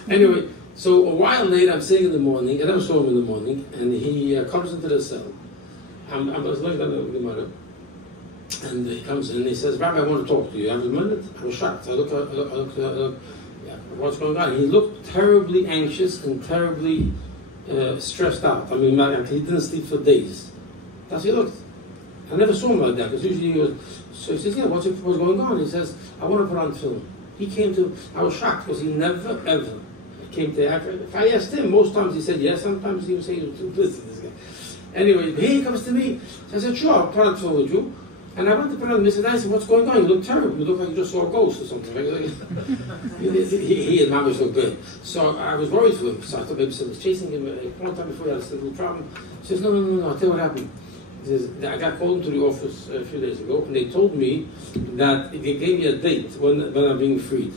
Anyway, so a while later, I'm sitting in the morning. I never saw him in the morning, and he comes into the cell. I was looking at the mother, and he comes in and he says, "Rabbi, I want to talk to you. Have a minute?" I was shocked. I look. What's going on? He looked terribly anxious and terribly stressed out. I mean, he didn't sleep for days. That's how he looked. I never saw him like that, because usually he was. So he says, "Yeah, what's going on?" He says, "I want to put on film." He came to. I was shocked because he never ever came to Africa. If I asked him, most times he said yes. Sometimes he would say, "Listen, this guy." Anyway, here he comes to me. So I said, "Sure, I'll put on film with you." And I went to put on Mr. I said, "What's going on? You look terrible. You look like you just saw a ghost or something." He and Mamish looked good. So I was worried for him. So I thought maybe someone was chasing him. One time before he had a little problem. He says, No, I'll tell you what happened. He says, I got called into the office a few days ago, and they told me that they gave me a date when I'm being freed.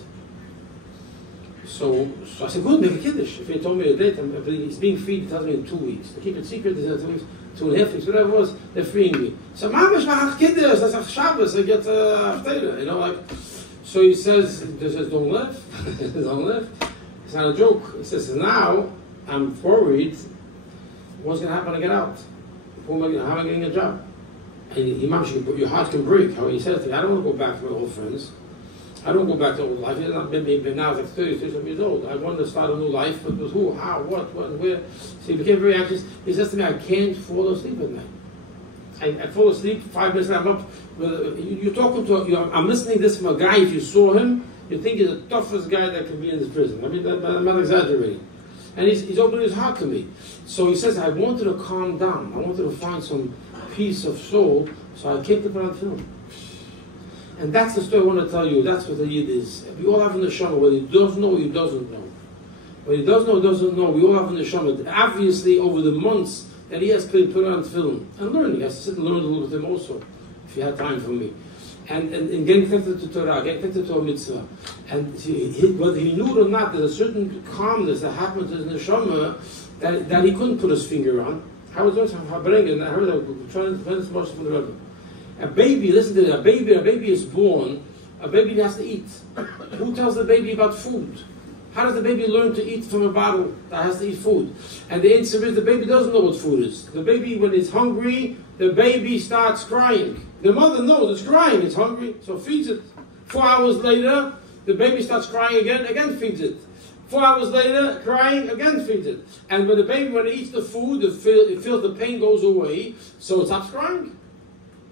So I said, "Good, make a kiddush." If he told me a date, he's being freed, he tells me in 2 weeks. They keep it secret, they said 2 weeks. 2.5 weeks, whatever it was, they're freeing me. So, "Mamish, mach kiddush, that's a Shabbos, I get after, you know, like." So he says, "Don't laugh, don't laugh." It's not a joke. He says, "Now I'm worried what's going to happen when I get out." How am I getting a job? And your heart can break. How he says to me, I don't want to go back to my old friends. I don't go back to old life. Maybe now I was like 37 years old. I wanted to start a new life, but it was who, how, what, when, where. So he became very anxious. He says to me, I can't fall asleep at night. I fall asleep, 5 minutes later, I'm up. You're talking to, I'm listening to this from a guy, if you saw him, you think he's the toughest guy that can be in this prison. I mean, I'm not exaggerating. And he's opening his heart to me. So he says, I wanted to calm down. I wanted to find some peace of soul, so I came to put on film. And that's the story I want to tell you. That's what the Yid is. We all have an neshama, whether he does know or he doesn't know. Whether he does know or doesn't know, we all have an neshama. Obviously, over the months that he has put on film, and learning, he has to sit and learn a little with him also, if he had time for me. And getting connected to Torah, getting connected to a mitzvah. And whether he knew it or not, there's a certain calmness that happens in the neshama that he couldn't put his finger on. I was doing some Habrengen, and I heard a tremendous motion from the Rebbe. A baby, listen to this, a baby is born, a baby has to eat. Who tells the baby about food? How does the baby learn to eat from a bottle that has to eat food? And the answer is the baby doesn't know what food is. The baby, when it's hungry, the baby starts crying. The mother knows it's crying, it's hungry, so feeds it. 4 hours later, the baby starts crying again feeds it. 4 hours later, crying, again feeds it. And when the baby, when it eats the food, it feels the pain goes away, so it stops crying.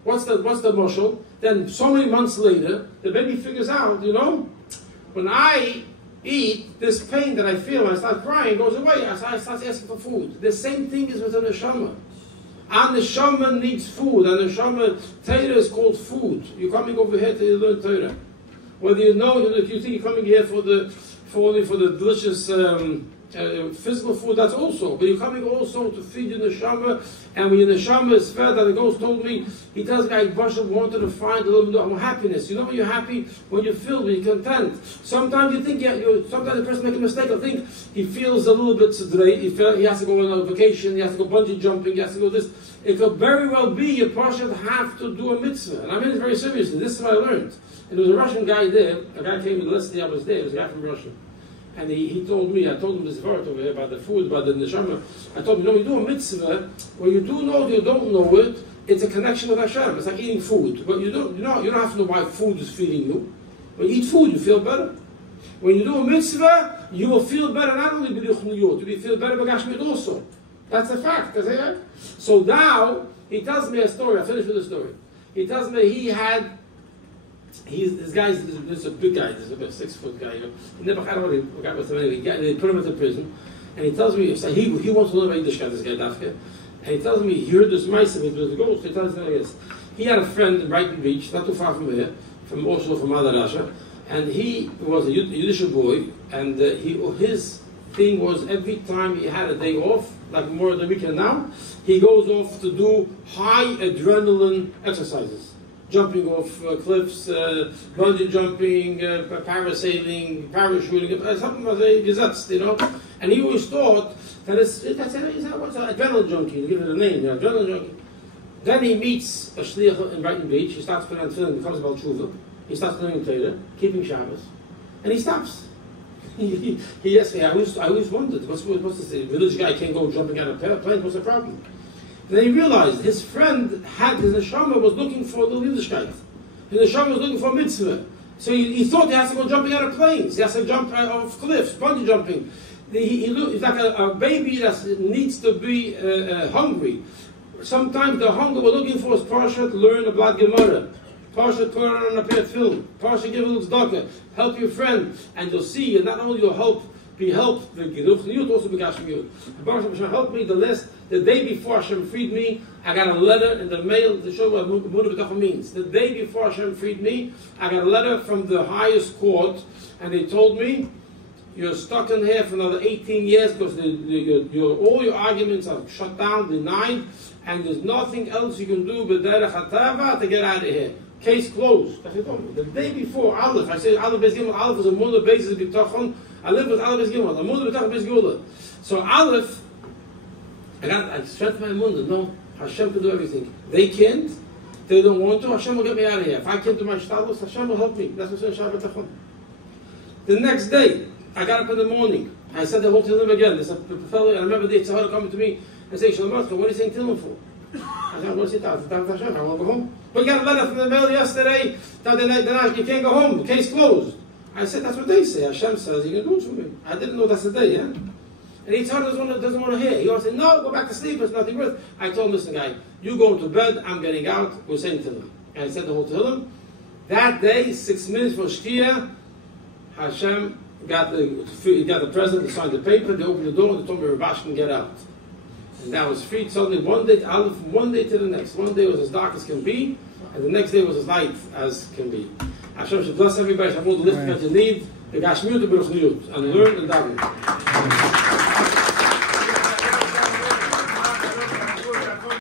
What's the mushal? Then so many months later, the baby figures out, when I eat, this pain that I feel when I start crying goes away. I start asking for food. The same thing is with the neshama. Our neshama needs food. Our neshama, Torah is called food. You're coming over here to learn Torah. Whether if you think you're coming here for only for the delicious physical food, that's also. But you're coming also to feed your neshama, and when your neshama is fed, and the ghost told me, he tells the guy, Basha wanted to find a little bit of happiness. You know when you're happy? When you're filled, when you're content. Sometimes you think, sometimes the person makes a mistake. I think he feels a little bit today. He has to go on a vacation, he has to go bungee jumping, he has to go this. It could very well be a person have to do a mitzvah. And I mean it very seriously. This is what I learned. And there was a Russian guy there. A guy came to the last day I was there. It was a guy from Russia. And he told me, I told him this word over here about the food, about the neshama. I told him, you do a mitzvah, when you do know it, you don't know it, it's a connection with Hashem. It's like eating food. But you don't have to know why food is feeding you. When you eat food, you feel better. When you do a mitzvah, you will feel better, not only b'ruchniyut, you will feel better b'gashmiyut also. That's a fact. So now, he tells me a story. I finished with the story. He tells me this is a big guy, this is about 6 foot guy. He never had anybody got with him anyway. They put him into prison. And he tells me, he wants to learn about Yiddishkeit, this guy, Dafka. And he tells me, he heard this mice with the ghost. He tells me like this. He had a friend in Brighton Beach, not too far from here, from Oslo, from Madarasha. And he was a Yiddish boy. And his thing was every time he had a day off, like more than the weekend now, he goes off to do high adrenaline exercises. Jumping off cliffs, bungee jumping, parasailing, parachuting, something was gesetzt, And he always thought that what's an adrenaline junkie, to give it a name, adrenaline junkie. Then he meets a shliach in Brighton Beach, he starts putting on tefillin, becomes about tshuva, he starts learning Torah, keeping Shabbos, and he stops. He asked me, I always wondered, what's this, a village guy can't go jumping out of a plane, what's the problem? And then he realized his friend his neshama was looking for the Yiddishkeit. His neshama was looking for a mitzvah. So he thought he has to go jumping out of planes. He has to jump off cliffs, bungee jumping. He's like a baby that needs to be hungry. Sometimes the hunger we're looking for is Parsha to learn about Gemara. Parsha Torah on a pair of film. Parsha give a little tzedakah. Help your friend. And you'll see, and not only you'll be helped, the Geruchniyut also be Gashmiyut. Baruch Hashem helped me the day before Hashem freed me, I got a letter in the mail to show what Munah B'tachon means. The day before Hashem freed me, I got a letter from the highest court, and they told me, you're stuck in here for another 18 years because all your arguments are shut down, denied, and there's nothing else you can do but derech hatava to get out of here. Case closed. The day before Aleph, I say Aleph Beis Gimel. Aleph is a Munah basis B'tachon. I live with Aleph Beis Gimel. A Munah B'tachon Beis Gula. So Aleph, I strengthened my Munah. No, Hashem can do everything. They can't. They don't want to. Hashem will get me out of here. If I can't do my shtalos, Hashem will help me. That's what's in Shabbat B'tachon. The next day, I got up in the morning. I said the whole Tehillim again. There's a fellow, I remember the Tzahara coming to me and saying, Shalom Aleichem, what are you saying Tehillim for? I said, what's it? I want to go home. We got a letter from the mail yesterday that you can't go home. The case closed. I said, that's what they say. Hashem says, you can do it for me. I didn't know that's the day, yeah? And he told us doesn't want to hear. He wants to say, no, go back to sleep. It's nothing worth. I told him, listen, guy, you go to bed. I'm getting out. We're saying Tehillim. And I said the whole Tehillim. That day, 6 minutes for Shkia, Hashem got the president to sign the paper. They opened the door and they told me, Rubashkin, get out. And that was free. Suddenly, one day to the next. One day was as dark as can be, and the next day was as light as can be. Hashem should bless everybody. Have all the listeners that you need. The Gashmiut, the Beruch Niyut, and learn and daven.